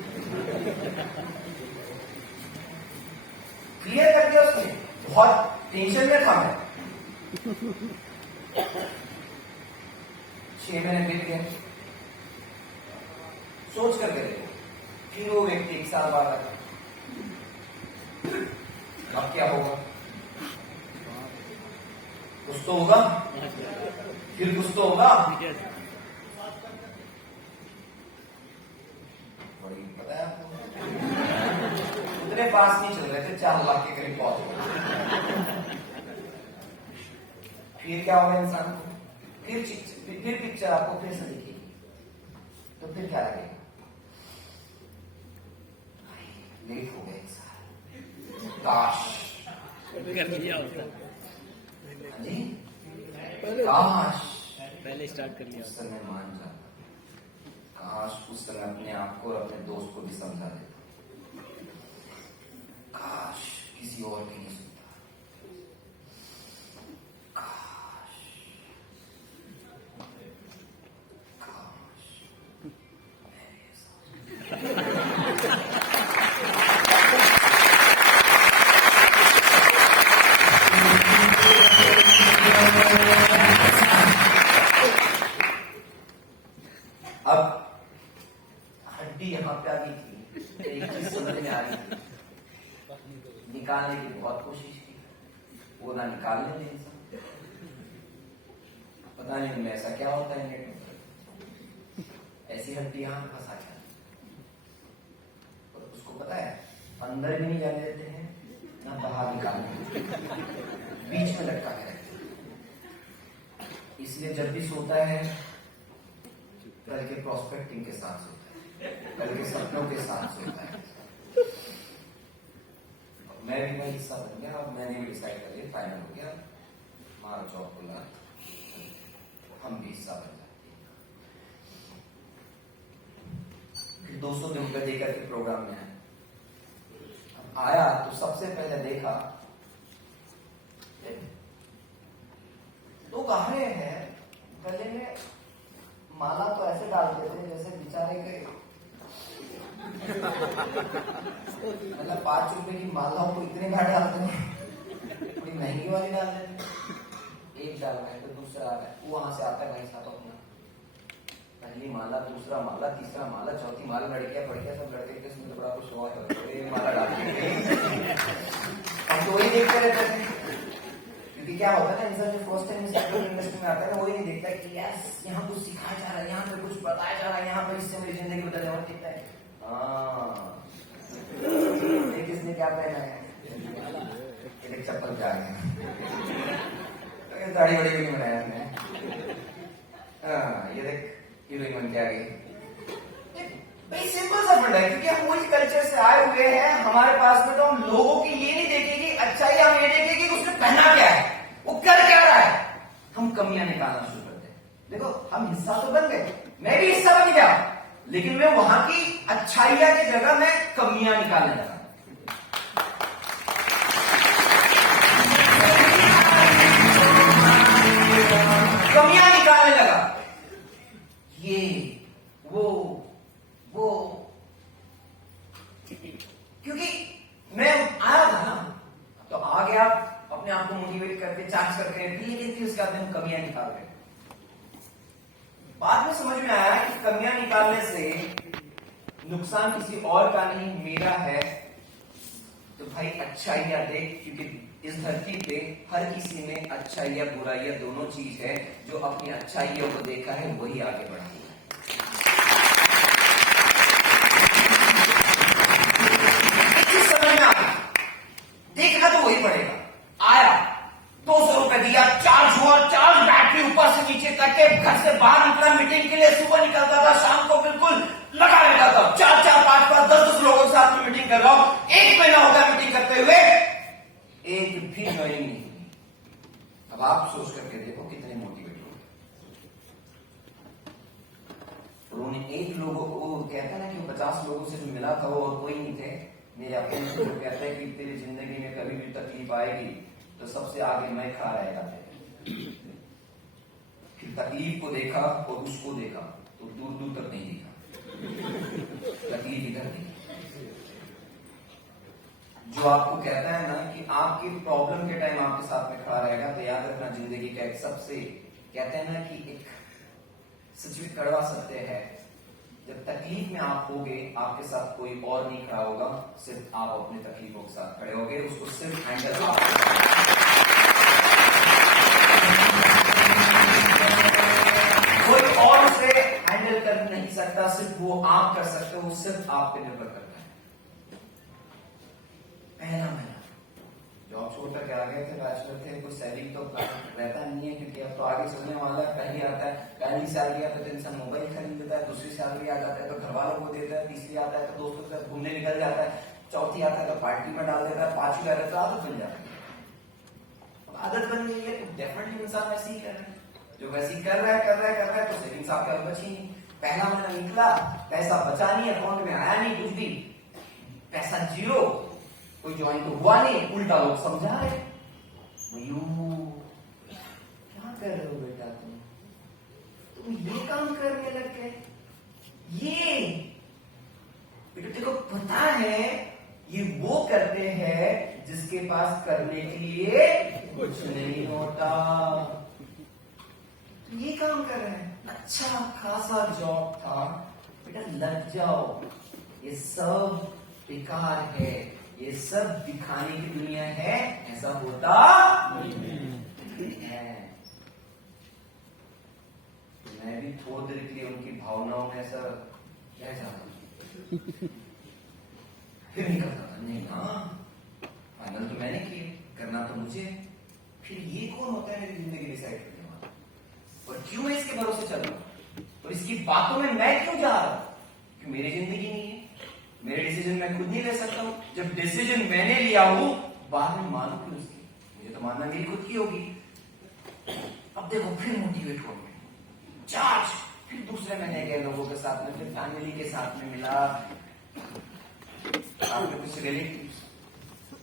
क्लियर कर दिया उसने, बहुत टेंशन में था मैं। 6 महीने बीत गए, सोच कर गए, फिर वो व्यक्ति 1 साल बाद आया, अब क्या होगा? कुछ तो होगा, फिर कुछ तो होगा। बड़ी पता है आपको, उतने पास नहीं चल रहे थे, 4 लाख के करीब पहुंच गए। फिर क्या होगा इंसान को? फिर पिक्चर आपको फिर से दिखेगी, तो फिर क्या लगेगा? लेट हो गए इंसान, काश जी, काश पहले स्टार्ट कर लिया, उस समय मान जाता, काश उस समय अपने आप को और अपने दोस्त को भी समझा देता, काश किसी और की नहीं सुनता, काश अब हड्डी यहां पे आ गई थी, एक चीज समझ में आ रही थी, निकालने की बहुत कोशिश की, वो ना निकालने दे इंसान। पता नहीं उनमें ऐसा क्या होता है नेट में, ऐसी हड्डी यहां पे फंसा गया, और उसको पता है अंदर भी नहीं जाने देते हैं ना बाहर निकालने, बीच में लटका के रखते हैं। इसलिए जब भी सोता है कल के प्रोस्पेक्टिंग के साथ सोता है, कल के सपनों के साथ सोता है। मैं भी मैं हिस्सा बन गया, और मैंने भी डिसाइड कर लिया, फाइनल हो गया, हमारा जॉब खुला, हम भी हिस्सा बन जाते हैं। फिर 200 दिन का देकर के प्रोग्राम में आया, तो सबसे पहले देखा लोग आ रहे हैं, गले में माला तो ऐसे डालते थे जैसे बेचारे के मतलब 5 रुपए की माला को इतने बार डालते हैं, थोड़ी महंगी वाली डाल देते, एक डाल रहे तो दूसरा आ रहा है, वो वहां से आता है भाई साहब अपना पहली माला, दूसरा माला, तीसरा माला, चौथी माला, लड़कियां पढ़ सब लड़के के उसमें तो बड़ा कुछ हुआ है, माला डालते हम तो वही देखते रहते थे। क्योंकि क्या होता है ना, इंसान जो फर्स्ट टाइम इंडस्ट्री में आता है ना, वही नहीं देखता कि यस यहाँ कुछ सिखाया जा रहा है, यहाँ पे कुछ बताया जा रहा है, यहाँ पर इससे मेरी जिंदगी बदलने वाली दिखता है। किसने क्या पहना है, एक चप्पल पे आ गया, दाढ़ी वाड़ी भी नहीं बनाया हमने। ये देख हीरोइन बन के आ गई, भाई सिंपल सा फंडा है, क्योंकि हम वही कल्चर से आए हुए हैं। हमारे पास में तो हम लोगों की ये नहीं देखेंगे अच्छाई, हम ये देखेंगे कि उसने पहना क्या है, वो कर क्या रहा है, हम कमियां निकालना शुरू करते हैं। देखो हम हिस्सा तो बन गए, मैं भी हिस्सा बन गया, लेकिन मैं वहां की अच्छाइयां की जगह मैं कमियां निकालने लगा। कमियां निकालने लगा, ये वो क्योंकि मैं आया था ना, तो आ गया अपने आप को मोटिवेट करके, चार्ज करके, धीरे उसके बाद हम कमियां निकाल रहे। बाद में समझ में आया कि कमियां निकालने से नुकसान किसी और का नहीं, मेरा है। तो भाई अच्छाइयां देख, क्योंकि इस धरती पे हर किसी में अच्छाइयां बुराइयां दोनों चीज है। जो अपनी अच्छाइयों को देखा है वही आगे बढ़ा है। समझ में आ के घर से बाहर निकला मीटिंग के लिए, सुबह निकलता था, शाम को बिल्कुल लगा रहता था, 4-4, 5-5, 10-10 लोगों के साथ में मीटिंग कर रहा हूं। 1 महीना हो गया मीटिंग करते हुए, एक भी ज्वाइनिंग नहीं। अब आप सोच करके देखो कितने मोटिवेट हो। उन्होंने 1 लोगों को, कहता है ना कि 50 लोगों से जो मिला था वो और कोई नहीं थे मेरे अपने। जो कहते हैं कि तेरी जिंदगी में कभी भी तकलीफ आएगी तो सबसे आगे मैं खड़ा रहेगा। फिर तकलीफ को देखा और उसको देखा तो दूर दूर तक नहीं दिखा, तकलीफ इधर नहीं। जो आपको कहता है ना कि आपकी प्रॉब्लम के टाइम आपके साथ में खड़ा रहेगा, तो याद रखना जिंदगी का एक सबसे, कहते हैं ना कि एक सच में कड़वा सत्य है, जब तकलीफ में आप होगे आपके साथ कोई और नहीं खड़ा होगा, सिर्फ आप अपनी तकलीफों के साथ खड़े होगे, उसको सिर्फ हैंडल कोई और उसे हैंडल कर नहीं सकता, सिर्फ वो आप कर सकते हो, वो सिर्फ आप पे निर्भर करता है। पहला महीना जॉब छोड़ करके आ गए थे, बैचलर थे, कुछ सेविंग तो रहता नहीं है क्योंकि अब तो आगे चलने वाला है। पहली आता है, पहली सैलरी आता है तो इंसान मोबाइल खरीद लेता है, दूसरी सैलरी आ जाता है तो घर वालों को देता है, तीसरी आता है तो दोस्तों के साथ घूमने निकल जाता है, चौथी आता है तो पार्टी में डाल देता है, पांचवी आता है तो आदत बन जाती है। आदत बन गई है तो डेफिनेटली इंसान वैसे ही कर रहा है, जो वैसे ही कर रहा है तो सेविंग्स आपके अब बची नहीं। पहला महीना निकला, पैसा बचा नहीं, अकाउंट में आया नहीं कुछ भी, पैसा जीरो, कोई ज्वाइन तो हुआ नहीं, उल्टा लोग समझा रहे, क्या कर रहे हो बेटा तुम ये काम करने लग गए, ये बेटा तेरे को पता है ये वो करते हैं जिसके पास करने के लिए कुछ नहीं होता, ये काम कर रहे हैं, अच्छा खासा जॉब था, बेटा लग जाओ, ये सब बेकार है, ये सब दिखाने की दुनिया है, ऐसा होता नहीं है। मैं भी थोड़ी देर के लिए उनकी भावनाओं में ऐसा रह जाता, फिर निकलता था, नहीं ना फाइनल तो मैंने किया, करना तो मुझे, फिर ये कौन होता है मेरी जिंदगी डिसाइड करने वाला, और क्यों मैं इसके भरोसे चल रहा हूं, और इसकी बातों में मैं क्यों जा रहा हूं, क्योंकि मेरी जिंदगी नहीं है, मेरे डिसीजन मैं खुद नहीं ले सकता हूं। जब डिसीजन मैंने लिया हूं, बाद में मानू फिर उसकी, मुझे तो मानना मेरी खुद की होगी। अब देखो फिर मोटिवेट हो गए, चार्ज, फिर दूसरे महीने गए लोगों के साथ में, फिर फैमिली के साथ में मिला, आपके कुछ रिलेटिव्स,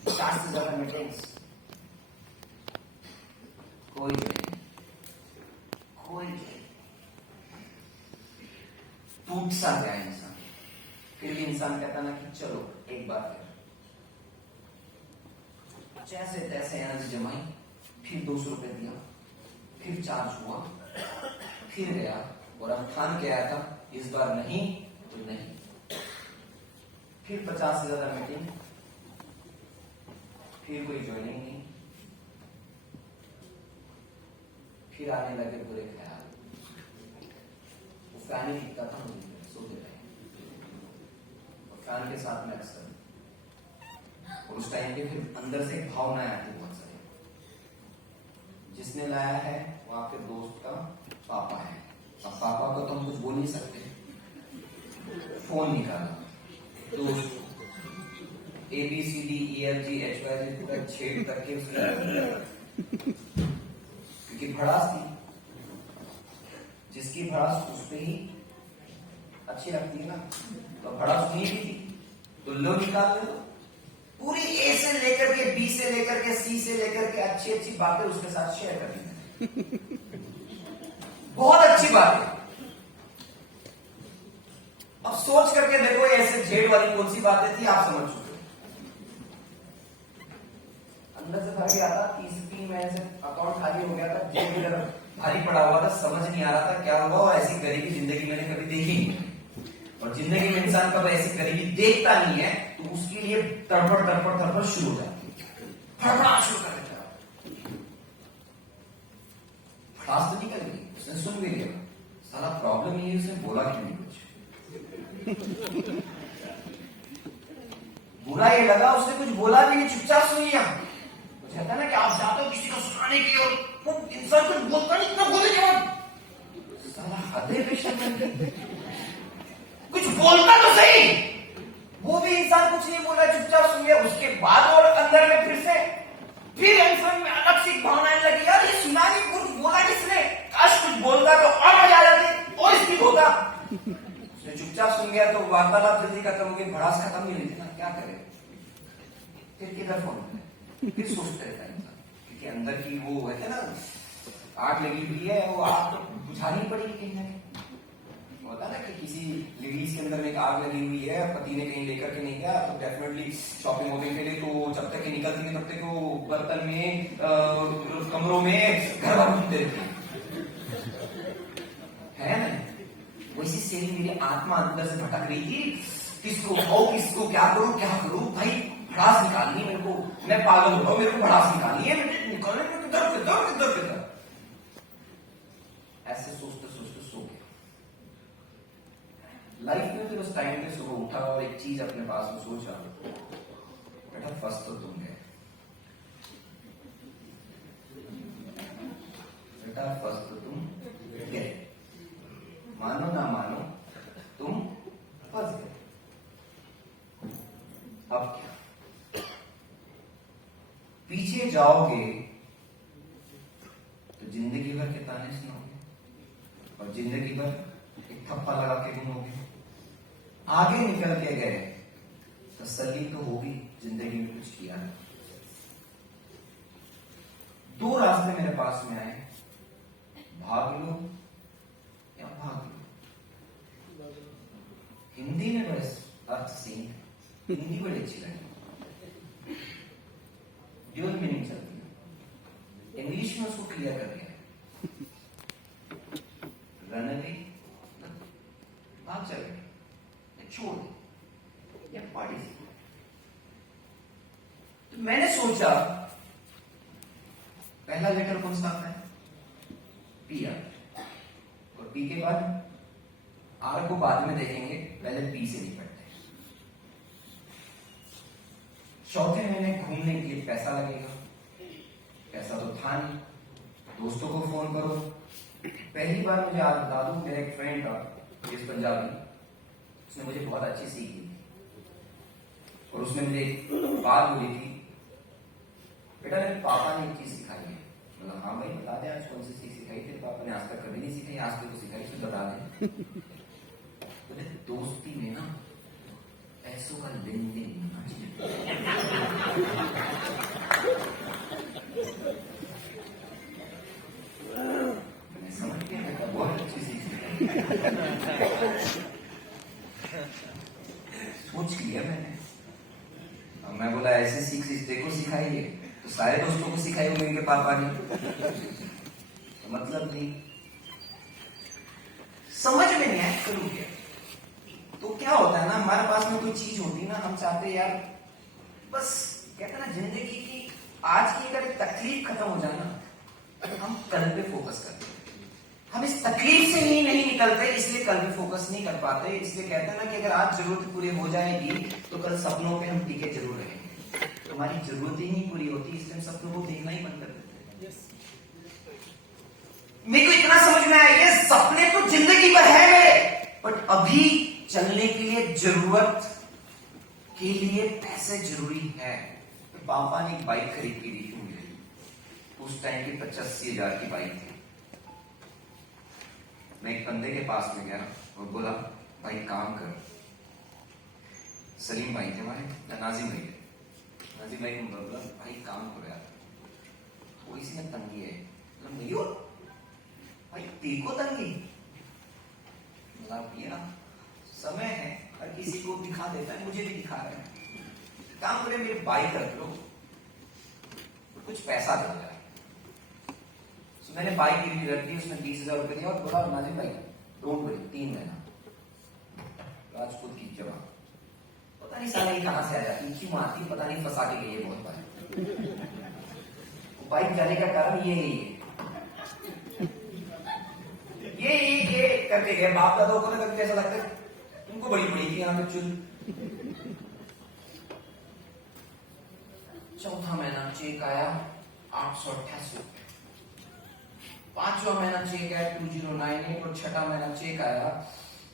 50 से ज्यादा मीटिंग्स, कोई टूट सा गया इंसान। फिर भी इंसान कहता ना कि चलो एक बार फिर, जैसे तैसे एनर्जी जमाई, फिर 200 रुपए दिया, फिर चार्ज हुआ, फिर गया, और अब ठान के आया था इस बार नहीं तो नहीं, फिर 50 से ज्यादा मीटिंग, फिर कोई ज्वाइनिंग नहीं, फिर आने लगे बुरे ख्याल, वो फैन ही दिखता था मुझे, सोते रहे फैन के साथ में अक्सर, और उस टाइम पे फिर अंदर से एक भावना आती बहुत सारी, जिसने लाया है वो आपके दोस्त का पापा है, अब पापा को तो हम कुछ बोल नहीं सकते, फोन निकाला दोस्त ABCDEFGHYZ तक छेड़ तक के उसने, क्योंकि भड़ास थी, जिसकी भड़ास उस पे ही अच्छी लगती है ना, तो भड़ास उन्हीं की थी, तो लो निकाल दे, पूरी A से लेकर के B से लेकर के C से लेकर के अच्छी अच्छी बातें उसके साथ शेयर करनी, बहुत अच्छी बात है। अब सोच करके देखो ऐसे झेड़ वाली कौन सी बातें थी, आप समझ चुके, अंदर से भर गया था, 30 में ऐसे अकाउंट खाली हो गया था, जेब में भारी पड़ा हुआ था, समझ नहीं आ रहा था क्या हुआ, और ऐसी गरीबी जिंदगी मैंने कभी देखी नहीं, और जिंदगी में इंसान कब ऐसी गरीबी देखता नहीं है तो उसके लिए तड़फड़ शुरू हो जाती है, फड़फड़ा शुरू कर देता है, फटास तो निकल गई, उसने सुन भी लिया, सारा प्रॉब्लम ये उसने बोला क्यों नहीं कुछ, बुरा ये लगा उसने कुछ बोला भी नहीं, चुपचाप सुन लिया। कहता है ना कि आप जाते हो किसी को सुनाने के लिए, वो इंसान कुछ बोलता नहीं, इतना बोले क्या, गधे पेशेंट बन गए। कुछ बोलता तो सही, वो भी इंसान कुछ नहीं बोला, चुपचाप सुन गया। उसके बाद और अंदर में फिर इंसान में अलग सी भावनाएं लगी, यार ये सुना नहीं, कुछ बोला किसने, काश कुछ बोलता तो और मजा आ जाती और स्पीड होता। उसने चुपचाप सुन गया तो वार्तालाप जल्दी खत्म हो गई, भड़ास खत्म नहीं हुई थी ना, क्या करे। फिर किधर फोन करे, फिर सोचते रहता है इंसान, क्योंकि अंदर की वो है ना आग लगी हुई है, वो आग तो बुझानी पड़ेगी कहीं ना कहीं। होता ना कि किसी लेडीज के अंदर में एक आग लगी हुई है, पति ने कहीं लेकर के नहीं गया तो डेफिनेटली शॉपिंग वॉपिंग के लिए, तो जब तक निकलती नहीं तब तक वो बर्तन में कमरों में घर भर घूमते रहते है ना। वैसी सेम मेरी आत्मा अंदर से भटक रही थी, किसको खाओ, किसको क्या करूं भाई, भड़ास निकालनी है मेरे को, मैं पागल हो रहा हूं, मेरे को भड़ास निकालनी है, निकालने में किधर ऐसे सोचते सोचते सो गया। लाइफ में फिर उस टाइम पे सुबह उठा और एक चीज अपने पास में सोचा, बेटा फंस तो तुम गए, बेटा फंस तो तुम गए, मानो ना मानो तुम फंस गए। अब क्या, पीछे जाओगे तो जिंदगी भर के ताने सुनोगे और जिंदगी भर एक थप्पा लगा के घूमोगे। आगे निकल के गए तसल्ली तो होगी, जिंदगी में कुछ किया है। दो रास्ते मेरे पास में आए, भाग लो या भाग लो। हिंदी में बस अर्थ सेम है, हिंदी बड़ी अच्छी लगी, ड्यूअल मीनिंग चलती है। इंग्लिश में उसको क्लियर कर दिया, रन अवे, भाग चले, छोड़ या पार्टी। तो मैंने सोचा पहला लेटर कौन सा आता है, पी आता है, और पी के बाद आर को बाद में देखेंगे, पहले पी से निपटते हैं। चौथे महीने घूमने के लिए पैसा लगेगा, पैसा तो था नहीं, दोस्तों को फोन करो। पहली बार मुझे आज बता दूं, मेरा एक फ्रेंड था जिस पंजाबी, उसने मुझे बहुत अच्छी सीख दी और उसने मुझे एक बात बोली थी, बेटा मेरे पापा ने एक चीज सिखाई है। मतलब हाँ भाई बता दे, आज कौन सी चीज सिखाई थी पापा ने, आज तक कभी नहीं सिखाई, आज तक तो सिखाई, तो बता दे। बोले दोस्ती में ना पैसों का लेन देन होना चाहिए। मैंने समझ गया, बहुत अच्छी सीख सोच लिया मैंने। अब मैं बोला ऐसे सीख देखो सिखाइए, तो सारे दोस्तों को सिखाई होंगे इनके पापा ने, तो मतलब नहीं, समझ में नहीं आया, करूँ क्या। तो क्या होता है ना, हमारे पास में कोई चीज होती ना, हम चाहते यार बस, कहते ना जिंदगी की आज की अगर तकलीफ खत्म हो जाए ना, तो हम कल पे फोकस करते हैं। हम इस तकलीफ से ही नहीं निकलते, इसलिए कल भी फोकस नहीं कर पाते। इसलिए कहते हैं ना कि अगर आज जरूरत पूरी हो जाएगी तो कल सपनों पे हम टिके जरूर रहेंगे। हमारी जरूरत ही नहीं पूरी होती, इसलिए हम सपनों को देखना ही बंद कर देते हैं। मेरे को इतना समझ में आया, ये सपने तो जिंदगी भर है मेरे, बट अभी चलने के लिए जरूरत के लिए पैसे जरूरी है। पापा ने एक बाइक खरीद के दी थी मुझे, उस टाइम की 85,000 की बाइक थी। मैं एक बंदे के पास में गया और बोला भाई काम कर, सलीम भाई थे हमारे, नाजिम भाई थे, नाजिम भाई को बोला भाई काम करो यार, थोड़ी सी में तंगी है। मयूर भाई तेको तंगी, मतलब भैया समय है, हर किसी को दिखा देता है, मुझे भी दिखा रहा है, काम करे मेरे बाइक रख लो, कुछ पैसा दे दो। मैंने बाइक गिरवी रख दी, उसमें 20,000 रुपए दिया और बोला नाजिम भाई डोंट वरी, 3 महीना राजपूत की जगह। पता नहीं साला ये कहां से आ जाती, क्यों आती पता नहीं, फंसा के गई है बहुत बार। बाइक जाने का कारण ये करके गए। बाप दादा को कभी कैसा लगता है, उनको बड़ी पड़ी थी यहाँ पे चुल। चौथा महीना चेक आया 888, 5वां महीना चेक है 2098 और छठा महीना चेक आया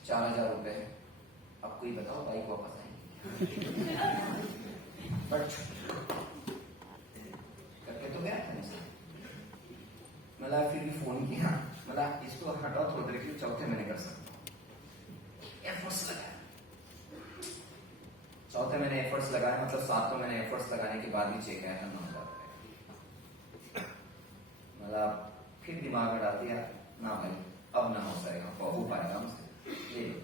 4000 रुपए। अब कोई बताओ बाइक वापस आएगी? बट करके तो गया था मतलब फिर भी फोन किया, मतलब इसको हटाओ थोड़ी देर के लिए, चौथे महीने कर सकता हूँ। एफर्ट्स लगाया, चौथे महीने एफर्ट्स लगाए, मतलब 7वें महीने एफर्ट्स लगाने के बाद भी चेक आया था 9000 रुपए। मतलब फिर दिमाग में डाल दिया ना भाई अब ना हो पाएगा, हो पाएगा हमसे, ले लो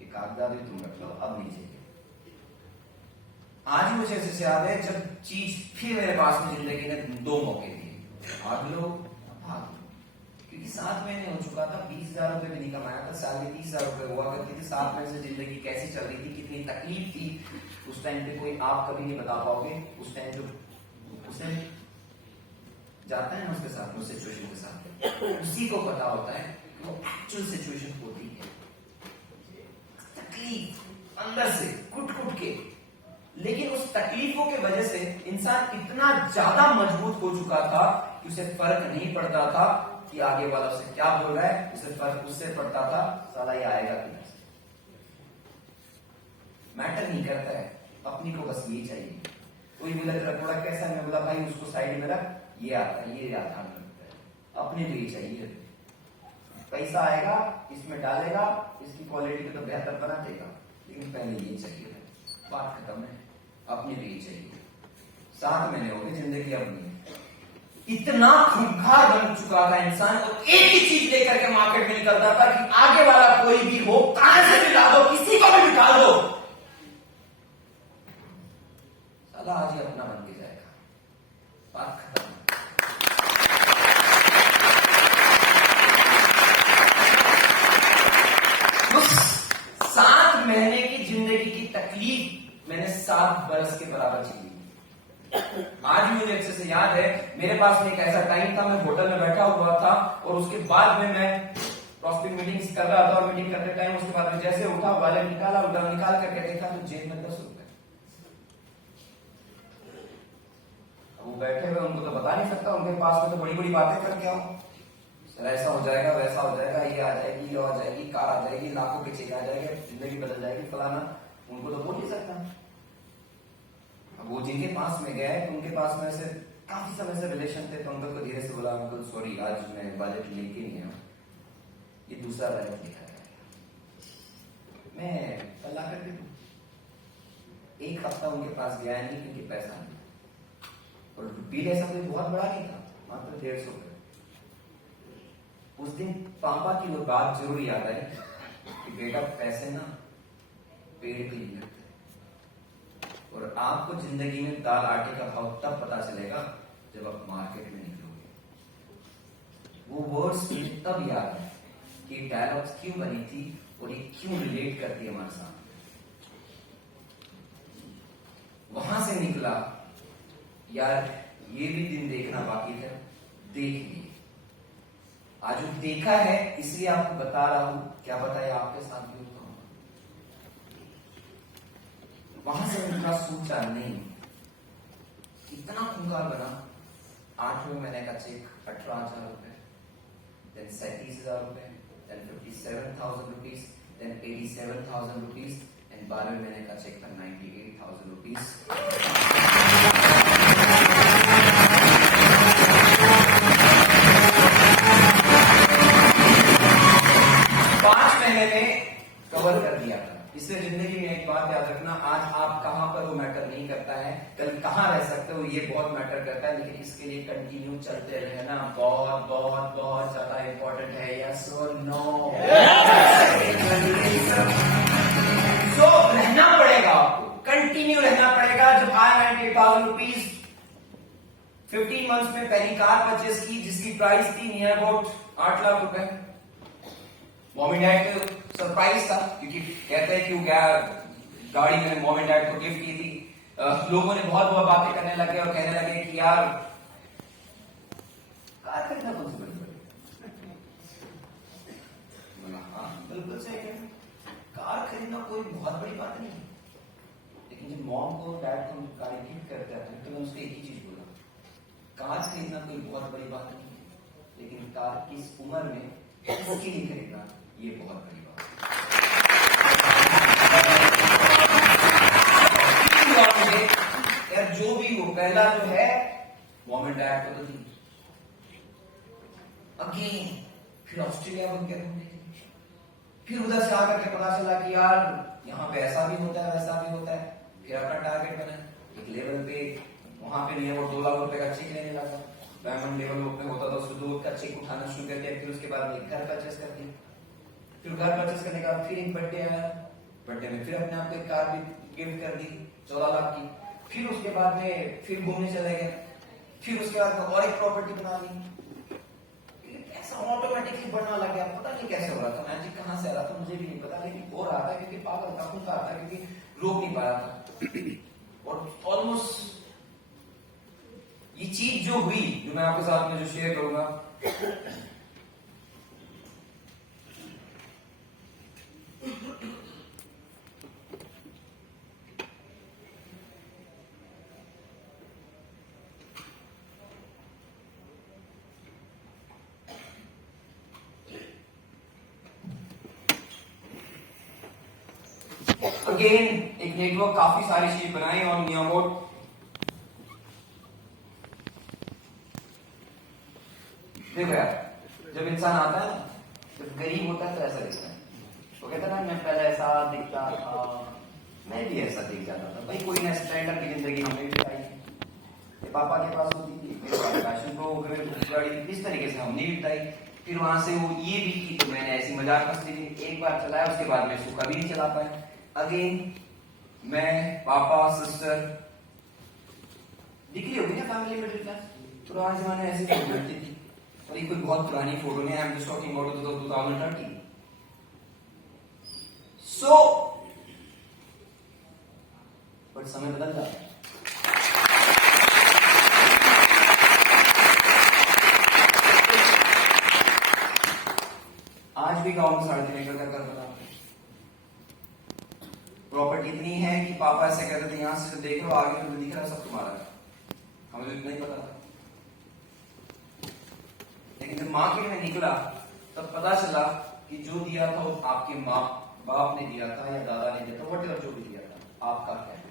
ये कागजात भी तुम रख लो, अब नहीं चाहिए। आज मुझे ऐसे याद है जब चीज फिर मेरे पास में जिंदगी ने 2 मौके दिए, भाग लो भाग लो, क्योंकि 7 महीने हो चुका था, 20,000 रुपए भी नहीं कमाया था, साल में 30,000 रुपए हुआ करती थी। 7 महीने से जिंदगी कैसी चल रही थी, कितनी तकलीफ थी उस टाइम पे कोई आप कभी नहीं बता पाओगे। उस टाइम जो उसने जाता है ना उसके साथ, उस सिचुएशन के साथ, उसी को पता होता है वो एक्चुअल सिचुएशन होती है, तकलीफ अंदर से कुट कुट के। लेकिन उस तकलीफों के वजह से इंसान इतना ज्यादा मजबूत हो चुका था कि उसे फर्क नहीं पड़ता था कि आगे वाला उसे क्या बोल रहा है, उसे फर्क उससे पड़ता था साला ये आएगा कि नहीं। मैटर नहीं करता है, अपनी को बस ये चाहिए। कोई बोला तेरा प्रोडक्ट कैसा है, मैं बोला भाई उसको साइड में रख, ये आता है, ये आता है, अपने को ये चाहिए। पैसा आएगा इसमें डालेगा, इसकी क्वालिटी को तो बेहतर बना देगा, लेकिन पहले ये चाहिए, बात खत्म है, अपने को ये चाहिए। 7 महीने हो गए, जिंदगी अब नहीं। इतना खूंखार बन चुका था इंसान, और एक ही चीज लेकर के मार्केट में निकलता था कि आगे वाला कोई भी हो, कहां से भी ला दो, किसी को भी बिठा दो, साला आज ही अपना बन के जाएगा, बात खत्म। 7 महीने की जिंदगी की तकलीफ मैंने 7 बरस के बराबर झेली। आज भी मुझे अच्छे से याद है, मेरे पास में एक ऐसा टाइम था, मैं होटल में बैठा हुआ था और उसके बाद में मैं प्रॉस्पेक्ट मीटिंग्स कर रहा था, और मीटिंग करते टाइम उसके बाद में जैसे उठा, वाले निकाला, उठा निकाल करके देखा तो जेब में 10 रुपए। वो बैठे हुए, उनको तो बता नहीं सकता, उनके पास में तो बड़ी बड़ी बातें करके आओ, ऐसा हो जाएगा, वैसा हो जाएगा, ये आ जाएगी, ये आ जाएगी, कार आ जाएगी, लाखों के चेक आ जाएंगे, जिंदगी बदल जाएगी, फलाना। उनको तो बोल नहीं सकता। अब वो जिनके पास में गए तो उनके पास में से काफी समय से रिलेशन थे, तो अंकल को धीरे से बोला, अंकल सॉरी आज मैं बजट लेके नहीं आया, ये दूसरा बजट लिखा है, मैं कल ला करके दूं। 1 हफ्ता उनके पास गया नहीं क्योंकि पैसा नहीं, और बिल ऐसा कोई बहुत बड़ा नहीं था, मात्र 150 रुपए। उस दिन पापा की वो बात जरूर याद आई कि बेटा पैसे ना पेड़ पे नहीं लगते, और आपको जिंदगी में दाल आटे का भाव तब पता चलेगा जब आप मार्केट में निकलोगे। वो वर्ड्स मुझे तब याद है कि डायलॉग्स क्यों बनी थी और ये क्यों रिलेट करती है हमारे साथ। वहां से निकला यार, ये भी दिन देखना बाकी था, देख लिए। आज जो देखा है इसलिए आपको बता रहा हूं, क्या बताया आपके साथ भी होगा। वहां से उनका सोचा नहीं, इतना खूंखार बना। 8वें महीने का चेक 18,000 रुपए, देन 37,000 रुपए, then 57,000 rupees, then 87,000 rupees, and 12वें महीने का चेक था 98,000 रुपीज। 5 महीने में कवर कर दिया था। इसलिए जिंदगी में एक बात याद रखना, आज आप कहां पर हो मैटर नहीं करता है, कल कहां रह सकते हो ये बहुत मैटर करता है, लेकिन इसके लिए कंटिन्यू चलते रहना बहुत बहुत बहुत ज्यादा इंपॉर्टेंट है। यस और नो? तो रहना पड़ेगा आपको, कंटिन्यू रहना पड़ेगा। जब आया 98,000 रुपीज, 15 मंथ्स में पहली कार परचेस की जिसकी प्राइस थी नियर अबाउट 8 लाख रुपए। मॉम डैड को सरप्राइज था, क्योंकि कहते हैं कि क्या गाड़ी मैंने मॉम डैड को गिफ्ट की थी। लोगों ने बहुत बहुत बातें करने लगे और कहने लगे कि यार कार खरीदना कौन सी बड़ी बड़ी। हाँ बिल्कुल सही है, कार खरीदना कोई बहुत बड़ी बात नहीं है, लेकिन जब मॉम को डैड को कार गिफ्ट करते हैं तो मैं उसको एक ही चीज बोला, कार खरीदना कोई बहुत बड़ी बात नहीं है, लेकिन कार किस उम्र में किसके लिए खरीदना, ये बहुत बड़ी बात है। यार जो भी हो, पहला जो है मोमेंट आया तो थी, अगेन फिर ऑस्ट्रेलिया बन गया घूमने के लिए, फिर उधर से आकर के पता चला कि यार यहाँ पे ऐसा भी होता है वैसा भी होता है। फिर अपना टारगेट बना, एक लेवल पे वहां पे नहीं है, वो 2 लाख रुपए का चेक लेने लगा। डायमंड लेवल पे होता था, उसको 2 लाख का चेक उठाना शुरू कर दिया। फिर उसके बाद एक घर परचेस कर दिया। फिर घर परचेस करने के बाद फिर एक बर्थडे आया, बर्थडे में फिर अपने आप को एक कार भी गिफ्ट कर दी 14 लाख की। फिर उसके बाद में फिर घूमने चले गए। फिर उसके बाद में और एक प्रॉपर्टी बना ली। ऐसा ऑटोमेटिकली बढ़ना लग गया, पता नहीं कैसे हो रहा था, मैजिक कहां से आ रहा था मुझे भी नहीं पता, लेकिन हो रहा था क्योंकि पागल था, खून था, क्योंकि रोक नहीं पा रहा था। और ऑलमोस्ट ये चीज जो हुई, जो मैं आपके साथ में जो शेयर करूंगा, अगेन एक नेटवर्क काफी सारी चीज बनाई और नियामोट देखो यार, जब इंसान आता है, जब गरीब होता है तो ऐसा दिखता है। वो कहता है ना, मैं पहले ऐसा दिखता था, मैं भी ऐसा दिख जाता था। भाई कोई ना, स्टैंडर्ड की जिंदगी हमें भी बिताई, ये पापा के पास होती थी, मेरे पास फैशन प्रो गाड़ी, इस तरीके से हमने भी बिताई। फिर वहां से वो ये भी की, तो मैंने ऐसी मजाक मस्ती भी एक बार चलाया, उसके बाद में इसको कभी नहीं चला पाया। अगेन मैं, पापा, सिस्टर, दिख रही होगी ना फैमिली मिडिल क्लास, पुराने जमाने में ऐसी फोटो मिलती थी। और ये कोई बहुत पुरानी फोटो नहीं है, I am just talking about 2013। So but समय बदल जाता है। आज भी गांव में 3.5 एकड़ का घर बना, प्रॉपर्टी इतनी है कि पापा ऐसे कहते थे, यहां से देख लो आगे तो दिख रहा सब तुम्हारा है। हमें तो इतना ही पता था, लेकिन जब मार्केट में निकला तब पता चला कि जो दिया था वो आपके माँ बाप ने दिया था या दादा ने दिया था, वट जो भी दिया था, आपका क्या है,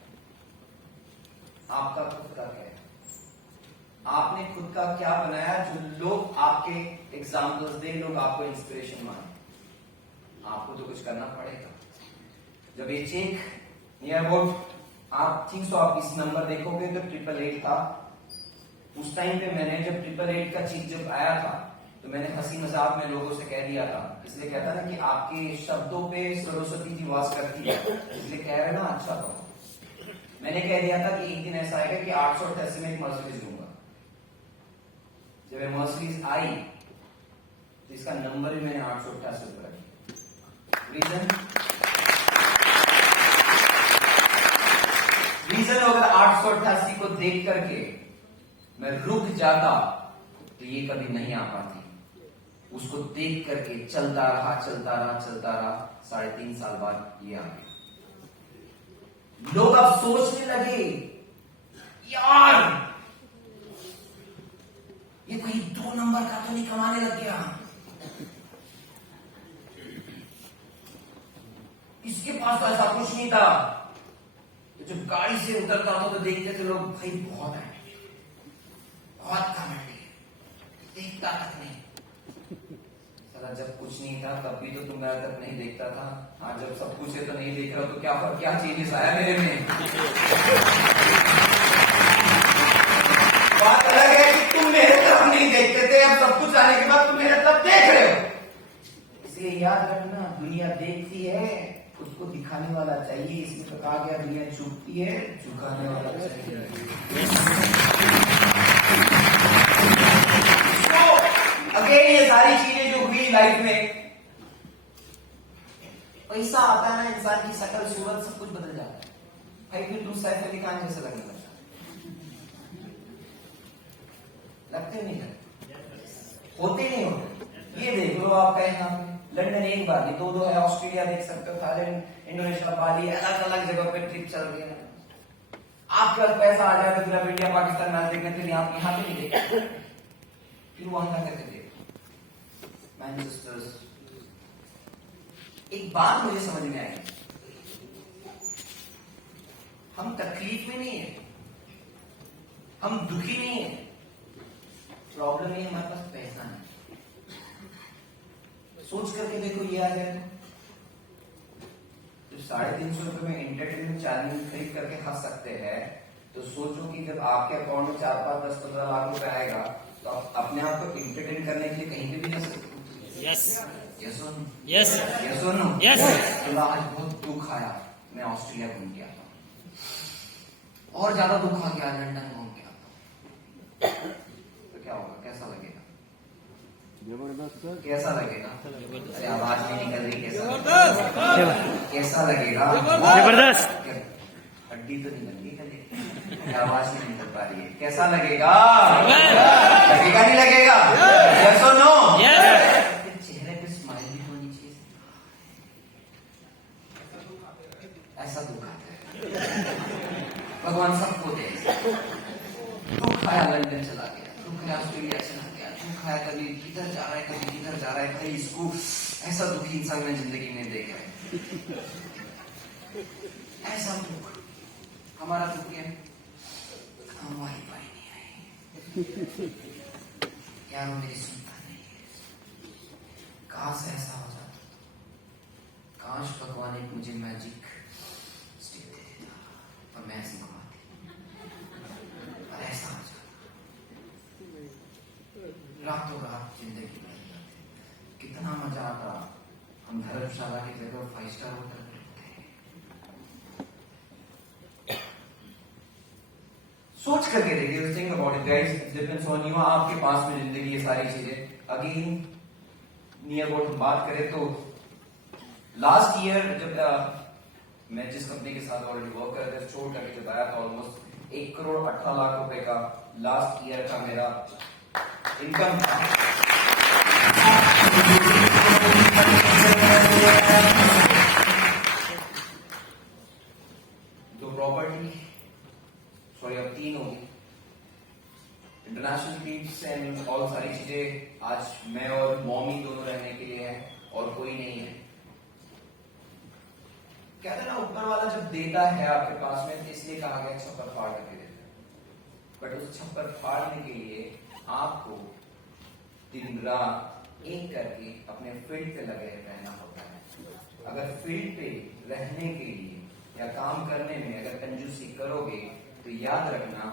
आपका खुद का क्या है, आपने खुद का क्या बनाया जो लोग आपके एग्जाम्पल्स दे, लोग आपको इंस्पिरेशन माने। आपको तो कुछ करना पड़ेगा। जब ये चेक नियर अबाउट आप थिंक तो आप इस नंबर देखोगे तो 888 था। उस टाइम पे मैंने जब 888 का चेक जब आया था तो मैंने हंसी मजाक में लोगों से कह दिया था, इसलिए कहता ना कि आपके शब्दों पे सरस्वती जी वास करती है, इसलिए कह रहे ना अच्छा तो मैंने कह दिया था कि एक दिन ऐसा आएगा कि 888 में एक मर्सिडीज लूंगा। जब मर्सिडीज आई तो इसका नंबर भी मैंने 888 पर रीजन अगर 888 को देख करके मैं रुक जाता तो ये कभी नहीं आ पाती। उसको देख करके चलता रहा 3.5 साल बाद ये आ गया। लोग अब सोचने लगे यार ये कोई 2 नंबर का तो नहीं कमाने लग गया, इसके पास तो ऐसा कुछ नहीं था। तो जब गाड़ी से उतरता था तो देखते थे लोग, भाई बहुत है, बहुत कमांडी है, देखता तक नहीं। साला जब कुछ नहीं था तब भी तो तुम मेरा तक नहीं देखता था, आज जब सब कुछ है तो नहीं देख रहा, तो क्या चेंजेस आया मेरे में। बात अलग है कि तुम मेरे तरफ नहीं देखते थे, अब सब कुछ आने के बाद तुम मेरे तरफ देख रहे हो। इसलिए याद रखना, दुनिया देखती है, उसको दिखाने वाला चाहिए। इसमें तो कहा गया दुनिया झुकती है, झुकाने वाला चाहिए। अगेन ये सारी चीजें जो हुई लाइफ में, पैसा आता है ना, इंसान की शकल सूरत सब कुछ बदल जाता है। भाई फिर तुम सैफ अली खान जैसे लगने लगता, लगते नहीं लगते, होते नहीं होते। ये देख लो आपका यहाँ पे लंदन एक बार नहीं, 2 है, ऑस्ट्रेलिया देख सकते हो, थाईलैंड, इंडोनेशिया, बाली, अलग अलग जगह पे ट्रिप चल रही है। आपके पास पैसा आ जाए तो फिर आप इंडिया पाकिस्तान मैच देखने के लिए आप यहाँ पे नहीं देखते, फिर वहां जाकर के देखो। मैनचेस्टर। एक बात मुझे समझ में आई, हम तकलीफ में नहीं है, हम दुखी नहीं है, प्रॉब्लम है हमारे पास पैसा नहीं। सोच करके देखो, ये आ जाए तो 350 रुपए में एंटरटेनमेंट चैनल खरीद करके हंस सकते हैं, तो सोचो कि जब आपके अकाउंट में 4, 5, 10, 15 लाख रुपए आएगा तो आप अपने आप को एंटरटेन करने के लिए कहीं पे भी जा सकते हो। यस यस और नो? यस यस और नो? यस। तो आज बहुत दुख आया, मैं ऑस्ट्रेलिया घूम के आता हूँ, और ज्यादा दुख आ गया, लंदन घूम के आता हूँ, तो क्या होगा? कैसा लगेगा? जबरदस्त। कैसा लगेगा? अरे आवाज नहीं निकल रही, कैसा जबरदस्त कैसा लगेगा? जबरदस्त। हड्डी तो नहीं बन रही कभी, आवाज नहीं निकल पा रही है, कैसा लगेगा? लगेगा नहीं लगेगा? यस और नो? यस। चेहरे पे स्माइल भी होनी चाहिए, ऐसा दुख आता है। भगवान सबको दे। दुख आया, लंदन चला गया, दुख आया ऑस्ट्रेलिया चला गया, दुख आया कभी किधर जा रहा है, कभी किधर जा रहा है, भाई इसको ऐसा दुखी इंसान मैंने जिंदगी में देखा है। ऐसा दुख, हमारा दुख है, हमारी पाई नहीं आई यार, मेरी सुनता नहीं है। काश ऐसा हो जाता, काश भगवान एक मुझे मैजिक स्टिक दे देता और मैं ऐसे घुमाती, और ऐसा हो जाता, रातों रात जिंदगी बदल जाती, कितना मजा आता। हम धर्मशाला की जगह 5 स्टार होटल में रुकते। सोच करके देखिए, think about it guys, it depends on you. आपके पास में जिंदगी ये सारी चीजें। अगेन नियर अबाउट हम बात करें तो लास्ट ईयर जब मैं जिस कंपनी के साथ ऑलरेडी वर्क कर रहा था, छोड़ करके जब आया था, ऑलमोस्ट 1 करोड़ 18 लाख रुपए का लास्ट ईयर का मेरा इनकम था। दो प्रॉपर्टी, सॉरी अब 3 होगी, इंटरनेशनल ट्रिप्स एंड और सारी चीजें। आज मैं और मॉमी दोनों रहने के लिए है और कोई नहीं है। कहते हैं ना, ऊपर वाला जब देता है आपके पास में, इसलिए कहा गया छप्पर फाड़ करके देता है। बट उस छप्पर फाड़ने के लिए आपको दिन रात एक करके अपने फील्ड पे लगे रहना होता है। अगर फील्ड पे रहने के लिए या काम करने में अगर कंजूसी करोगे तो याद रखना,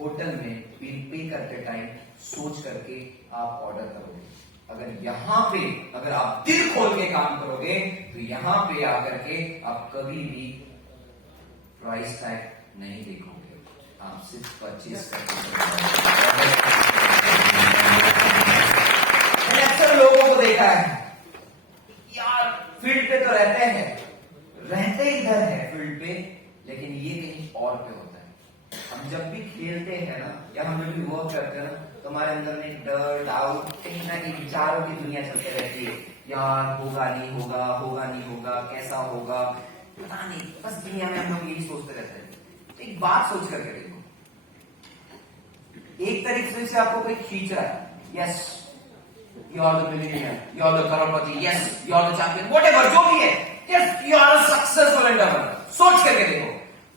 होटल में बिल पे करते टाइम सोच करके आप ऑर्डर करोगे। अगर यहाँ पे अगर आप दिल खोल के काम करोगे तो यहाँ पे आकर के आप कभी भी प्राइस टैग नहीं देखोगे, आप सिर्फ परचेज करके। मैंने अक्सर लोगों को देखा है, यार फील्ड पे तो रहते इधर है फील्ड पे, लेकिन ये कहीं और पे होता है। हम जब भी खेलते हैं ना, या हम जब भी वर्क करते हैं ना, तो हमारे अंदर में एक डर, डाउट, कहीं ना कहीं विचारों की दुनिया चलते रहती है। यार होगा नहीं होगा, होगा नहीं होगा, कैसा होगा पता नहीं, बस दुनिया में हम लोग यही सोचते रहते हैं। तो एक बात सोच करके देखो, एक तरीके से आपको कोई खींच रहा है, yes you are the millionaire, you are the करोड़पति, yes you are the champion, whatever जो भी है, yes you are successful endeavour. सोच करके देखो।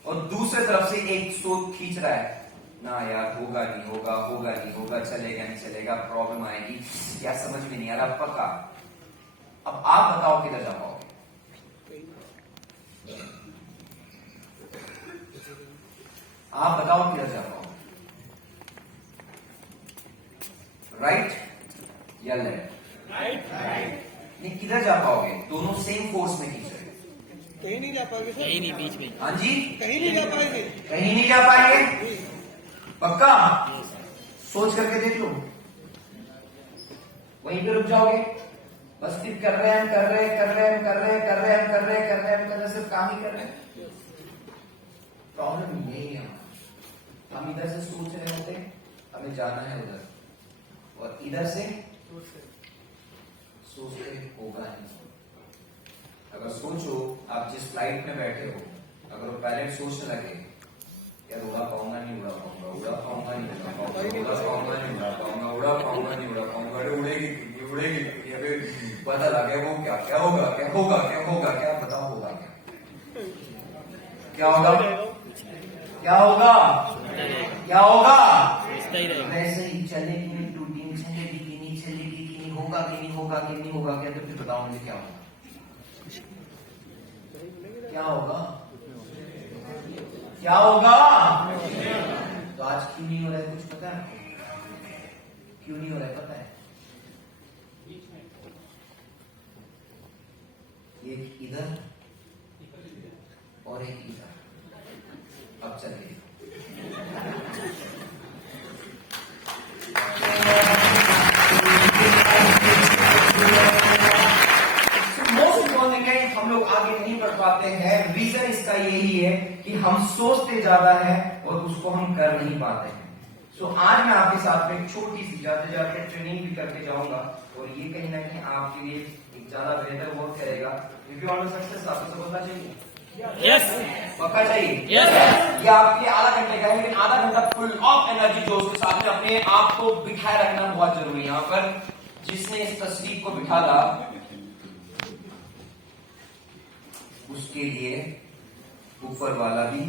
और दूसरे तरफ से एक सोच खींच रहा है, ना यार होगा नहीं होगा, होगा नहीं होगा, चलेगा नहीं चलेगा, प्रॉब्लम आएगी, क्या समझ में नहीं आ रहा पक्का। अब आप बताओ किधर जा पाओगे? आप बताओ किधर जा पाओगे? राइट या लेफ्ट? राइट नहीं, किधर जा पाओगे? दोनों सेम फोर्स में खींच रहे हैं। कहीं नहीं जा पाएंगे, कहीं नहीं, बीच में। हाँ जी, कहीं नहीं जा पाएंगे, कहीं नहीं जा पाएंगे पक्का। सोच करके देख लो, वहीं पे रुक जाओगे। बस सिर्फ कर रहे हैं, कर रहे हैं, कर रहे हैं, कर रहे हैं, कर रहे हैं, कर रहे हैं, कर रहे हैं, कर रहे हैं, सिर्फ काम ही कर रहे हैं। प्रॉब्लम यही है, हम इधर से सोच रहे होते हमें जाना है उधर, और इधर से सोचते होगा नहीं। अगर सोचो, आप जिस फ्लाइट में बैठे हो, अगर वो पायलट सोचने लगे यार उड़ा पाऊंगा नहीं उड़ा पाऊंगा, उड़ा पाऊंगा नहीं उड़ा पाऊंगा, उड़ा पाऊंगा नहीं उड़ा पाऊंगा, उड़ा पाऊंगा नहीं उड़ा पाऊंगा, अरे उड़ेगी उड़ेगी, पता लग गया वो क्या क्या होगा क्या होगा क्या होगा क्या बताओ होगा क्या होगा क्या होगा क्या होगा ऐसा ही रहेगा। वैसे ही चलेगी नहीं टूटी नहीं चलेगी कि नहीं चलेगी कि नहीं होगा कि नहीं होगा कि नहीं होगा क्या तो फिर बताओ मुझे क्या होगा क्या होगा क्या होगा तो आज क्यों नहीं हो रहा है कुछ पता है आपको क्यों नहीं हो रहा है पता है एक इधर और एक इधर अब चलिए मोस्ट इम्पोर्टेंट हम लोग आगे नहीं बढ़ पाते हैं रीजन इसका यही है कि हम सोचते ज्यादा है और उसको हम कर नहीं पाते हैं सो आज मैं आपके साथ में एक छोटी सी जाते जाते ट्रेनिंग भी करके जाऊंगा और ये कहीं ना कहीं आपके लिए एक ज्यादा बेहतर वर्क करेगा क्योंकि ऑन सक्सेस आपको सफलता चाहिए यस पक्का चाहिए यस ये आपके आधा घंटे का है लेकिन आधा घंटा फुल ऑफ एनर्जी जो उसके साथ में अपने आप को बिठाए रखना बहुत जरूरी है यहाँ पर जिसने इस तस्वीर को बिठाला उसके लिए ऊपर वाला भी